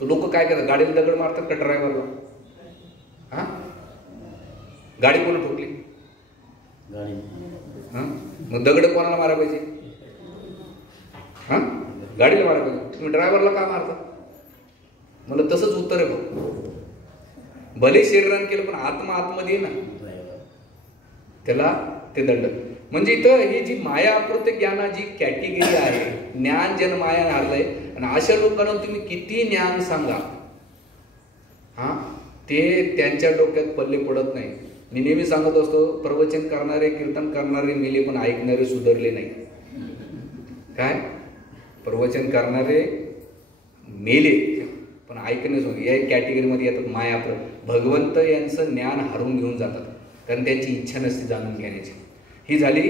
तर लोक काय करतात, गाडीला दगड मारतात का ड्रायव्हरला? हा, गाडी कोण ठोकली? मग दगड कोणाला मारा पाहिजे? हा, गाडीला मारायला पाहिजे, तुम्ही ड्रायव्हरला का मारता? मला तसंच उत्तर आहे बघ. भले शरीरानं केलं पण आत्मा आतमध्ये ना, त्याला ते दंड. म्हणजे इथं ही जी माया अप्रोत ज्ञानाची कॅटेगरी आहे, ज्ञान जन माया हारलंय. आणि अशा लोकांना तुम्ही किती ज्ञान सांगा, हा ते त्यांच्या डोक्यात पल्ले पडत नाही. मी नेहमी सांगत असतो, प्रवचन करणारे कीर्तन करणारे मेले पण ऐकणारे सुधारले नाही. काय प्रवचन करणारे मेले पण ऐकणे सोडले. या कॅटेगरीमध्ये येतात माया अप्रोत. भगवंत यांचं ज्ञान हरून घेऊन जातात कारण त्यांची इच्छा नसते जाणून घेण्याची. ही झाली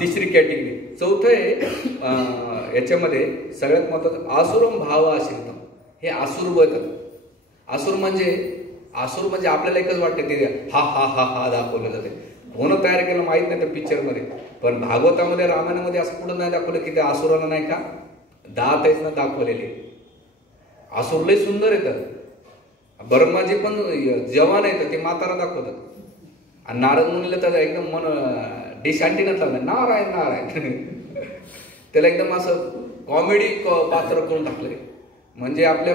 तिसरी कॅटेगरी. चौथं आहे याच्यामध्ये सगळ्यात महत्वाचं आसुरम भाव आश्रितम. हे आसुर बघतात. आसुर म्हणजे आपल्याला एकच वाटते ते हा हा हा हा दाखवलं जाते. कोण तयार केलं माहित नाही त्या पिक्चरमध्ये, पण भागवतामध्ये रामायणामध्ये असं पुढं नाही दाखवलं की त्या आसुराला नाही का दात आहेत ना दाखवलेले. आसुर लय सुंदर येतात. ब्रह्माजी पण जवान आहेत ते म्हातारा दाखवतात. आणि नारद मुनीला तर एकदम मन डिश अँटीनाच लागलं नारायण नारायण. त्याला एकदम असं कॉमेडी पात्र करून टाकलंय. म्हणजे आपल्या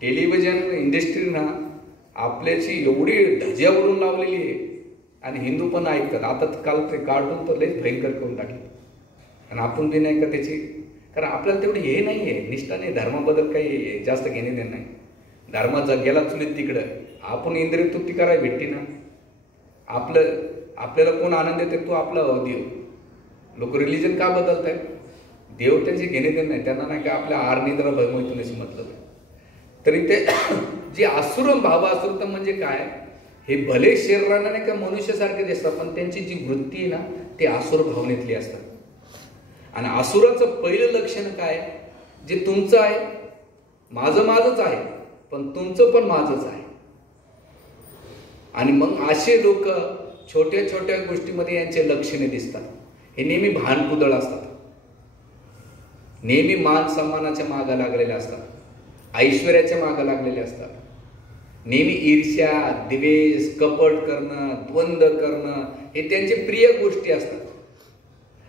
टेलिव्हिजन इंडस्ट्री ना आपल्याची एवढी धज्यावरून लावलेली आहे आणि हिंदू पण ऐकतात. आता काल ते कार्टून तर लयच भयंकर करून टाकले आणि आपण बी नाही का त्याची, कारण आपल्याला तेवढी हे नाही आहे, निष्ठा नाही. धर्माबद्दल काही जास्त घेणे देणं नाही. धर्माचा गेला चुलीत तिकडं, आपण इंद्रिय तृप्ती करायला भेटते ना. आपल्याला कोण आनंद देते तो आपला देव. लोक रिलिजन का बदलत आहे? देव त्यांचे घेणे देणं नाही, त्यांना नाही का आपल्या आर निद्रा भगवंतून अशी मतलब. तरी ते जे आसुरम भाव आसुरतम म्हणजे काय, हे भले शरीरानं नाही का मनुष्यासारखे दिसतात पण त्यांची जी वृत्ती आहे ना ती आसुर भावनेतली असतात. आणि आसुराचं पहिलं लक्षण काय, जे तुमचं आहे माझंच आहे पण तुमचं पण माझंच आहे. आणि मग असे लोक छोट्या छोट्या गोष्टीमध्ये यांचे लक्षणे दिसतात. हे नेहमी भानकुदळ असतात, नेहमी मान सन्मानाच्या मागा लागलेले असतात, ऐश्वर्याच्या मागा लागलेले असतात, नेहमी ईर्ष्या द्वेष कपट करणं द्वंद्व करणं हे त्यांचे प्रिय गोष्टी असतात.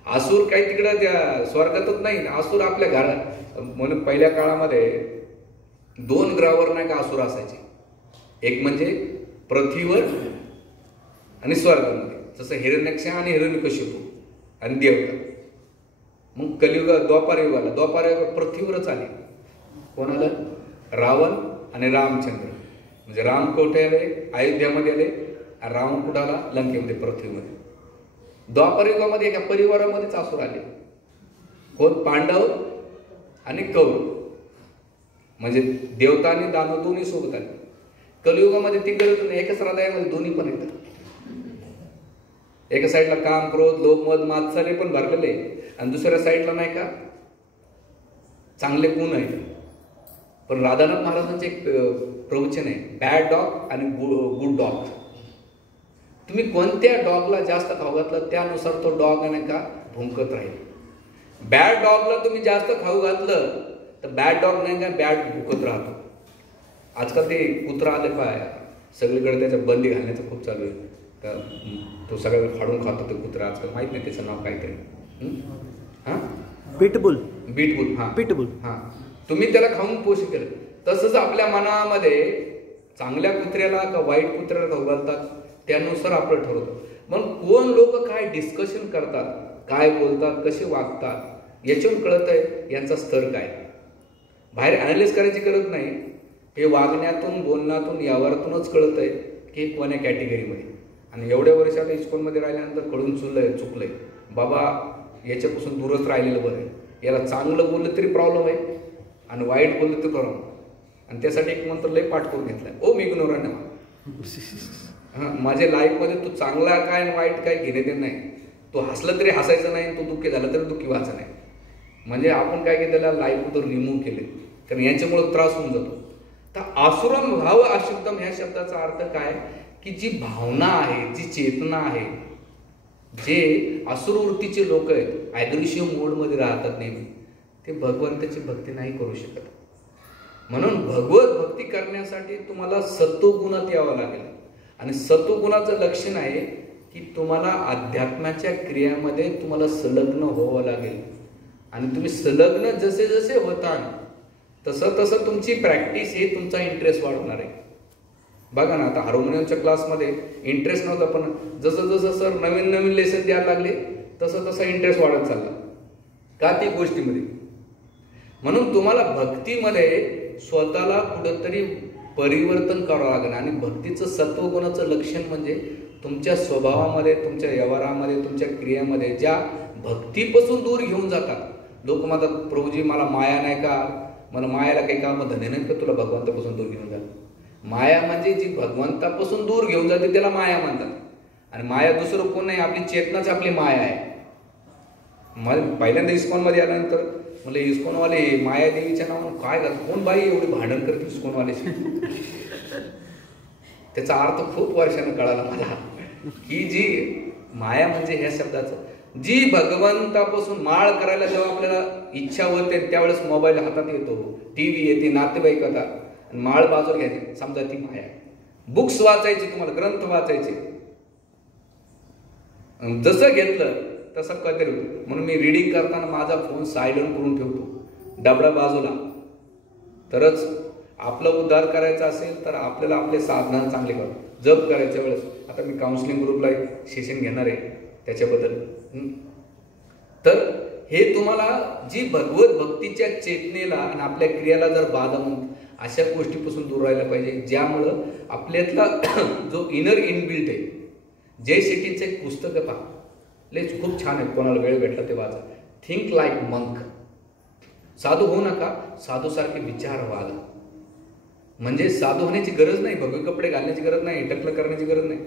आसूर काही तिकडं त्या स्वर्गातच नाही, आसूर आपल्या घरात. म्हणून पहिल्या काळामध्ये 2 ग्रहावर नाही का आसूर असायचे. एक म्हणजे पृथ्वीवर आणि स्वर्गामध्ये, जसं हिरण्यक्ष आणि हिरण्यकशिपू आणि देवता. मग कलियुग द्वापार युग पृथ्वीवरच आले. कोण आलं? रावण आणि रामचंद्र. म्हणजे राम कोठे आले? अयोध्यामध्ये आले. आणि रावण कुठं आला? लंकेमध्ये, पृथ्वीमध्ये. द्वापार युगामध्ये एका परिवारामध्येच आसूर आले. कोण? पांडव आणि कौरव. म्हणजे देवता आणि दानव दोन्ही सोबत आले. कलियुगामध्ये ती गरज नाही, एकाच हृदयामध्ये दोन्ही पण येतात. एका साईडला काम क्रोध लोभ मद मात्सर्य पण भरलेले आणि दुसऱ्या साईडला नाही का चांगले गुण आहेत. पण राधानाथ महाराजांचे एक प्रवचन आहे, बॅड डॉग आणि गुड डॉग. तुम्ही कोणत्या डॉगला जास्त खाऊ घातलं त्यानुसार तो डॉग नाही का भुंकत राहील. बॅड डॉगला तुम्ही जास्त खाऊ घातलं तर बॅड डॉग नाही का बॅड भुकत राहतो. आजकाल ते कुत्रा आले पाय सगळीकडे त्याच्या बंदी घालण्याचं खूप चालू आहे. तर तो सगळं फाडून खातो ते कुत्रा. आजकाल माहित नाही त्याचं नाव काहीतरी. हा पिटबुल. हा पिटबुल. हा तुम्ही त्याला खाऊन पोषण केलं. तसंच आपल्या मनामध्ये चांगल्या कुत्र्याला का वाईट कुत्र्याला खाऊ घालतात त्यानुसार आपलं ठरवतं. मग कोण लोक काय डिस्कशन करतात, काय बोलतात, कसे वागतात याच्यावरून कळत आहे यांचा स्तर काय. बाहेर अनालिस करायची गरज नाही. हे वागण्यातून बोलण्यातून यावरातूनच कळत आहे की कोण्या कॅटेगरीमध्ये. आणि एवढ्या वर्ष आता इस्कॉनमध्ये राहिल्यानंतर कळून चुकलंय बाबा याच्यापासून दूरच राहिलेलं बरं आहे. याला चांगलं बोललं तरी प्रॉब्लेम आहे आणि वाईट बोललं तरी प्रॉब्लेम. आणि त्यासाठी एक मंत्र लय पाठ करून घेतलाय, ओ मी इग्नोरंट. माझ्या लाईफमध्ये तू चांगला काय आणि वाईट काय घेणे देणं नाही. तू हसलं तरी हसायचं नाही, तू दुःखी झालं तरी दुःखी व्हायचं नाही. म्हणजे आपण काय केलं त्याला लाईफमधून रिमूव्ह केले, कारण यांच्यामुळे त्रास होऊन जातो. तर आसुरम भाव आश्रितम ह्या शब्दाचा अर्थ काय की जी भावना आहे, जी चेतना आहे, जे असुरवृत्तीचे लोक आहेत ॲग्रेसिव मोडमध्ये राहतात नेहमी, ते भगवंताची भक्ती नाही करू शकत. म्हणून भगवत भक्ती करण्यासाठी तुम्हाला सत्वगुणात यावं लागेल. आणि सत्वगुणाचं लक्षण आहे की तुम्हाला अध्यात्माच्या क्रियामध्ये तुम्हाला संलग्न व्हावं लागेल. आणि तुम्ही संलग्न जसे जसे होता तसं तसं तुमची प्रॅक्टिस हे तुमचा इंटरेस्ट वाढवणार आहे. बघा ना, आता हार्मोनियमच्या क्लासमध्ये इंटरेस्ट नव्हता, पण जसं जसं सर नवीन नवीन लेसन द्यायला लागले तसं तसं इंटरेस्ट वाढत चालला का ती गोष्टीमध्ये. म्हणून तुम्हाला भक्तीमध्ये स्वतःला कुठंतरी परिवर्तन करावं लागेल. आणि भक्तीचं सत्वगुणाचं लक्षण म्हणजे तुमच्या स्वभावामध्ये, तुमच्या व्यवहारामध्ये, तुमच्या क्रियामध्ये ज्या भक्तीपासून दूर घेऊन जातात. लोक म्हणतात प्रभूजी मला माया नाही का, मला मायाला काही काम धने नाही का तुला भगवंतापासून दूर घेऊन जात. माया म्हणजे जी भगवंतापासून दूर घेऊन जाते त्याला माया म्हणतात. आणि माया दुसरं कोण नाही, आपली चेतनाच आपली माया आहे. पहिल्यांदा इस्कॉनमध्ये आल्यानंतर म्हणलं इस्कॉनवाले माया देवीच्या नावानं काय करत, कोण बाई एवढी भांडण करते इस्कॉनवाल्याची. त्याचा अर्थ खूप वर्षानं कळाला मला की जी माया म्हणजे ह्या शब्दाचं जी भगवंतापासून माळ करायला जेव्हा आपल्याला इच्छा होते त्यावेळेस मोबाईल हातात येतो, टीव्ही येते, नातेवाईक येतात, माळ बाजूला घ्यायची, समजा ती माया. बुक्स वाचायची, तुम्हाला ग्रंथ वाचायचे, जसं घेतलं तसं कधी होतं. म्हणून मी रीडिंग करताना माझा फोन सायलेंट करून ठेवतो, डबडा बाजूला. तरच आपला उद्धार करायचा असेल तर आपल्याला आपले साधना चांगले करू. जप करायच्या वेळेस आता मी काउन्सिलिंग ग्रुपला एक सेशन घेणार आहे त्याच्याबद्दल. तर हे तुम्हाला जी भगवत भक्तीच्या चेतनेला आणि आपल्या क्रियाला जर बाधा म्हणून अशा गोष्टीपासून दूर राहायला पाहिजे ज्यामुळं आपल्यातला जो इनर इनबिल्ट आहे. जय शेट्टींचं एक पुस्तक आहे पहा, लय खूप छान आहे, कोणाला वेळ भेटला ते वाचा. Think like monk. साधू होऊ नका, साधूसारखे विचार व्हाल. म्हणजे साधू होण्याची गरज नाही, भगवे कपडे घालण्याची गरज नाही, टकलं करण्याची गरज नाही.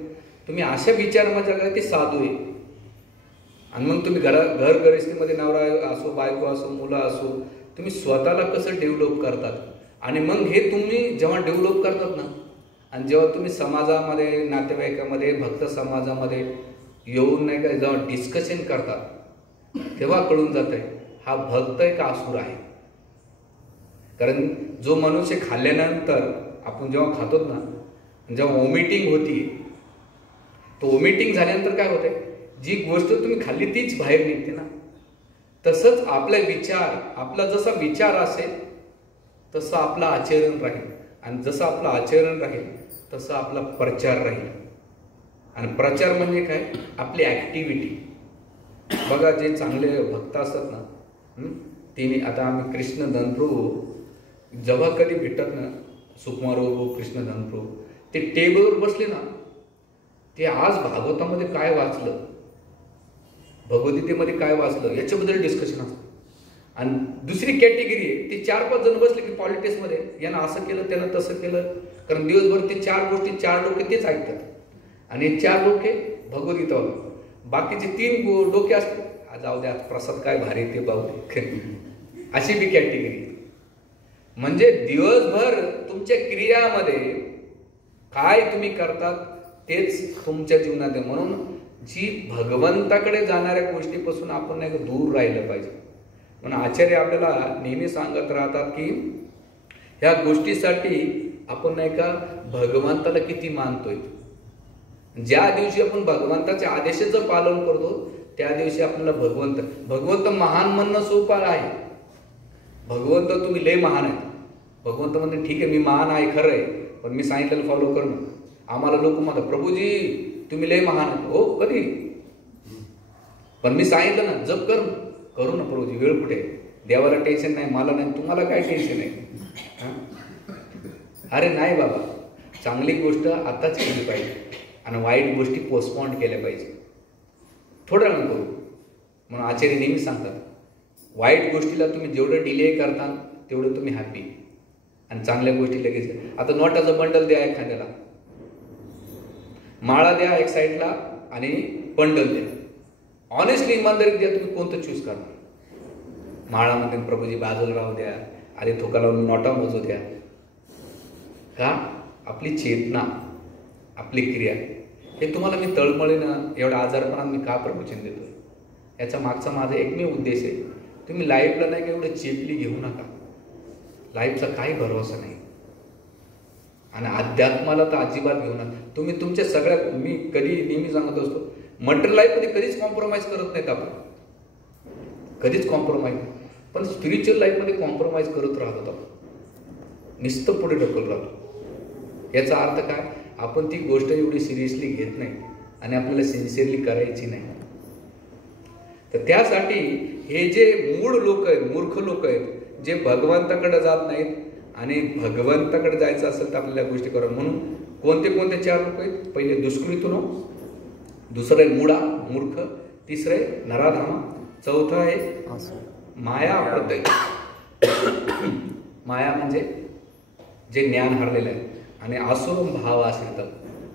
तुम्ही अशा विचारामध्ये जगा की साधू आहे. आणि मग तुम्ही घर गृहस्थीमध्ये नवरा असो, बायको असो, मुलं असो, तुम्ही स्वतःला कसं डेव्हलप करतात. आणि मग हे तुम्ही जेव्हा डेव्हलप करतात ना, आणि जेव्हा तुम्ही समाजामध्ये, नातेवाईकामध्ये, भक्त समाजामध्ये येऊन नाही का जेव्हा डिस्कशन करतात तेव्हा कळून जात आहे हा भक्त आहे का असुर आहे. कारण जो मनुष्य खाल्ल्यानंतर आपण जेव्हा खातो ना, जेव्हा वॉमिटिंग होती, तो वॉमिटिंग झाल्यानंतर काय होतंय, जी गोष्ट तुम्ही खाल्ली तीच बाहेर निघते ना. तसंच आपला विचार, आपला जसा विचार असेल तसं आपलं आचरण राहील. आणि जसं आपलं आचरण राहील तसं आपला प्रचार राहील. आणि प्रचार म्हणजे काय, आपली ॲक्टिव्हिटी. बघा जे चांगले भक्त असतात ना, तिने आता आम्ही कृष्ण धनप्रभू जेव्हा कधी भेटत ना, सुकुमार कृष्ण धनप्रभू ते टेबलवर बसले ना, ते आज भागवतामध्ये काय वाचलं, भगवद्गीतेमध्ये काय वाचलं याच्याबद्दल डिस्कशन असतं. आणि दुसरी कॅटेगरी आहे, ते 4-5 जण बसले की पॉलिटिक्समध्ये यानं असं केलं, त्यानं तसं केलं. कारण दिवसभर ते 4 गोष्टी 4 डोके तेच ऐकतात. आणि 4 डोके भगवद्गीतावर, बाकीचे 3 डोके असतात, जाऊ द्या प्रसाद काय भारी ते पाहू दे. अशी बी कॅटेगरी. म्हणजे दिवसभर तुमच्या क्रियामध्ये काय तुम्ही करतात तेच तुमच्या जीवनात आहे. म्हणून जी भगवंताकडे जाणाऱ्या गोष्टीपासून आपण नाही दूर राहिलं पाहिजे. म्हणून आचार्य आपल्याला नेहमी सांगत राहतात की ह्या गोष्टीसाठी आपण नाही का भगवंताला किती मानतोय. ज्या दिवशी आपण भगवंताच्या आदेशाचं पालन करतो त्या दिवशी आपल्याला भगवंत महान म्हणणं सोपं आहे. भगवंत तुम्ही लय महान आहे. भगवंत म्हणते ठीक आहे मी महान आहे खरं आहे, पण मी सांगितलेलं फॉलो करणं. आम्हाला लोक म्हणतात प्रभूजी तुम्ही लय महान आहे. हो कधी, पण मी सांगितलं ना जप करू ना प्रभूजी, वेळ कुठे, देवाला टेन्शन नाही, मला नाही, तुम्हाला काय टेन्शन आहे. अरे नाही बाबा, चांगली गोष्ट आताच केली पाहिजे आणि वाईट गोष्टी पोस्टपोन केल्या पाहिजे, थोडं वेळ करू. म्हणून आचार्य नेहमी सांगतात वाईट गोष्टीला तुम्ही जेवढं डिले करता तेवढं तुम्ही हॅपी, आणि चांगल्या गोष्टी लगेच. आता नोटाचं बंडल द्या एखाद्याला, माळा द्या एक साईडला आणि बंडल द्या. ऑनेस्टली इमानदारी द्या, तुम्ही कोणतं चूज करणार. माळामध्ये प्रभूजी बाजूला राहू द्या, अरे थोका लावून नोटा मोजू द्या. का आपली चेतना, आपली क्रिया, हे तुम्हाला मी तळमळीनं एवढ्या आजारपणात मी का प्रवचन देतो, याचा मागचा माझा एकमेव उद्देश आहे. तुम्ही लाईफला नाही का एवढं चेपली घेऊ नका. लाईफचा काही भरोसा नाही. आणि अध्यात्माला तर अजिबात घेऊ नका. तुम्ही तुमच्या सगळ्या, मी कधी नेहमी सांगत असतो मटेरियल लाईफमध्ये कधीच कॉम्प्रोमाइज करत नाहीत आपण, कधीच कॉम्प्रोमाइज. पण स्पिरिच्युअल लाईफमध्ये कॉम्प्रोमाइज करत राहतो, नुसतं पुढे ढकल राहतो. याचा अर्थ काय? आपण ती गोष्ट एवढी सिरियसली घेत नाही आणि आपल्याला सिन्सिअरली करायची नाही. तर त्यासाठी हे जे मूळ लोक आहेत, मूर्ख लोक आहेत, जे भगवंताकडे जात नाहीत आणि भगवंताकडे जायचं असेल तर आपल्याला गोष्टी करा. म्हणून कोणते कोणते 4 लोक आहेत? पहिले दुष्कृतनो, दुसरं आहे मुडा मूर्ख, तिसरं आहे नराधामा, चौथं आहे माया प्रत्यय. माया म्हणजे जे ज्ञान हरलेलं आहे, आणि आसुरम भाव आश्रित,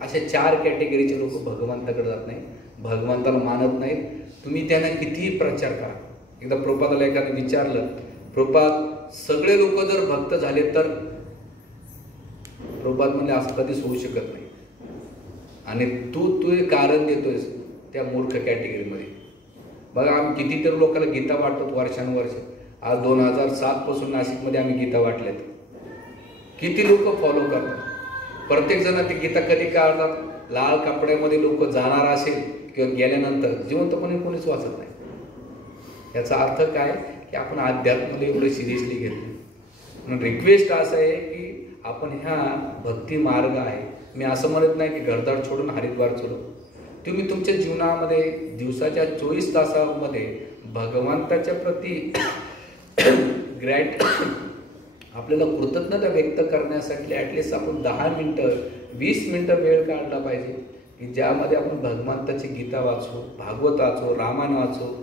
असे 4 कॅटेगरीचे लोक भगवंताकडे जात नाही, भगवंताला मानत नाहीत. तुम्ही त्यांना कितीही प्रचार करा. एकदा प्रभुपादाला एकाने विचारलं, प्रभुपाद सगळे लोक जर भक्त झाले तर? प्रभुपाद म्हणजे असं कधीच होऊ शकत नाही, आणि तू कारण देतोयस त्या मूर्ख कॅटेगरीमध्ये. बघा, आम्ही कितीतरी लोकांना गीता वाटतो वर्षानुवर्ष. आज 2007 पासून नाशिकमध्ये आम्ही गीता वाटल्यात. किती लोक फॉलो करतात, प्रत्येक जण ती गीता कधी काढतात. लाल कपड्यामध्ये लोक जाणार असेल किंवा गेल्यानंतर जिवंतपणे कोणीच वाचत नाही. याचा अर्थ काय की आपण अध्यात्माला एवढं सिरियसली घेतलं. म्हणून रिक्वेस्ट असं आहे की आपण ह्या भक्ती मार्ग आहे. मी असं म्हणत नाही की घरदार सोडून हरिद्वार चलो. तुम्ही तुमच्या जीवनामध्ये दिवसाच्या 24 तासामध्ये भगवंताच्या प्रती आपल्याला कृतज्ञता व्यक्त करण्यासाठी ॲटलिस्ट आपण 10 मिनटं 20 मिनटं वेळ काढला पाहिजे, की ज्यामध्ये आपण भगवंताची गीता वाचू, भागवत वाचू, रामायण वाचू,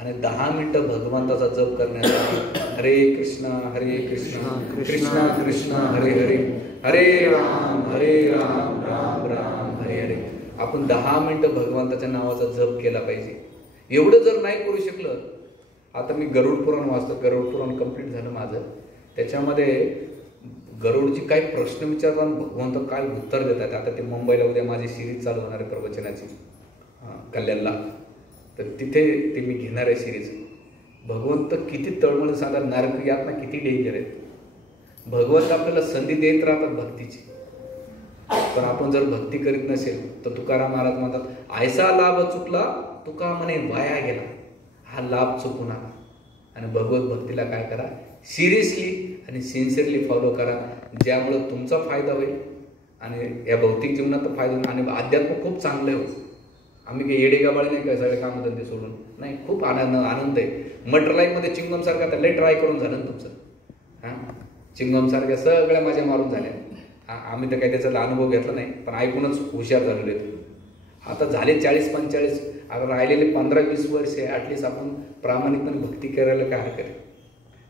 आणि 10 मिनटं भगवंताचा जप करण्यासाठी हरे कृष्ण कृष्ण कृष्ण हरे हरे, हरे राम राम राम हरे हरे. आपण 10 मिनटं भगवंताच्या नावाचा जप केला पाहिजे. एवढं जर नाही करू शकलं, आता मी गरुड पुराण वाचतो, गरुड पुराण कंप्लीट झालं माझं. त्याच्यामध्ये गरुडची काही प्रश्न विचारतात, भगवंत काय उत्तर देतात. आता ते मुंबईला उद्या माझी सिरीज चालू होणार आहे प्रवचनाची कल्याणला, तर तिथे ते मी घेणार आहे सिरीज. भगवंत किती तळमळ सांगतात, नरक यातना किती डेंजर आहेत. भगवंत आपल्याला संधी देत राहतात भक्तीची, पण आपण जर भक्ती करीत नसेल तर तुकाराम महाराज म्हणतात, ऐसा लाभ चुकला तुका म्हणे वाया गेला. हा लाभ चुकू नका आणि भगवत भक्तीला काय करा, सिरियसली आणि सिन्सिअरली फॉलो करा, ज्यामुळं तुमचा फायदा होईल आणि या भौतिक जीवनात फायदा होईल आणि अध्यात्म खूप चांगलं होईल. आम्ही काही येडेगाबाळे नाही काय सगळे कामधंदे सोडून नाही, खूप आनंद आहे. मटर लाईफमध्ये चिंगम सारखा तर लय ट्राय करून झालं ना तुमचं. हां, चिंगम सारख्या सगळ्या माझ्या मारून झाल्या. आम्ही तर काही त्याचा अनुभव घेतला नाही, पण ऐकूनच हुशार झालेले. आता झाले 40-45, आता राहिलेले 15-20 वर्ष ॲटलिस्ट आपण प्रामाणिकपणे भक्ती करायला काय हरकत आहे.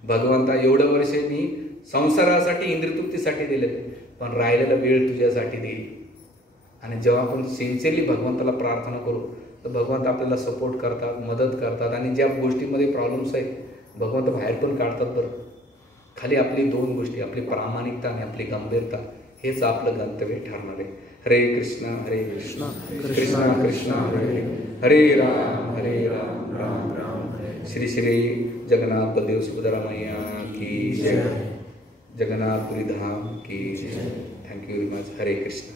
भगवंता एवढं वर्ष मी संसारासाठी इंद्रियतृप्तीसाठी दिले, पण राहिलेला वेळ तुझ्यासाठी देईल. आणि जेव्हा आपण सिन्सिअरली भगवंताला प्रार्थना करू तर भगवंत आपल्याला सपोर्ट करतात, मदत करतात, आणि ज्या गोष्टीमध्ये प्रॉब्लेम्स आहेत भगवंत बाहेर पण काढतात. बरं, खाली आपली 2 गोष्टी, आपली प्रामाणिकता आणि आपली गंभीरता, हेच आपलं गंतव्य ठरणार आहे. हरे कृष्ण कृष्ण कृष्ण हरे हरे, हरे राम राम राम. श्री श्री जगन्नाथ बलदेव सुभद्रा मैया की जय, जगन्नाथपुरी धाम की जय. Thank you very much. हरे कृष्ण.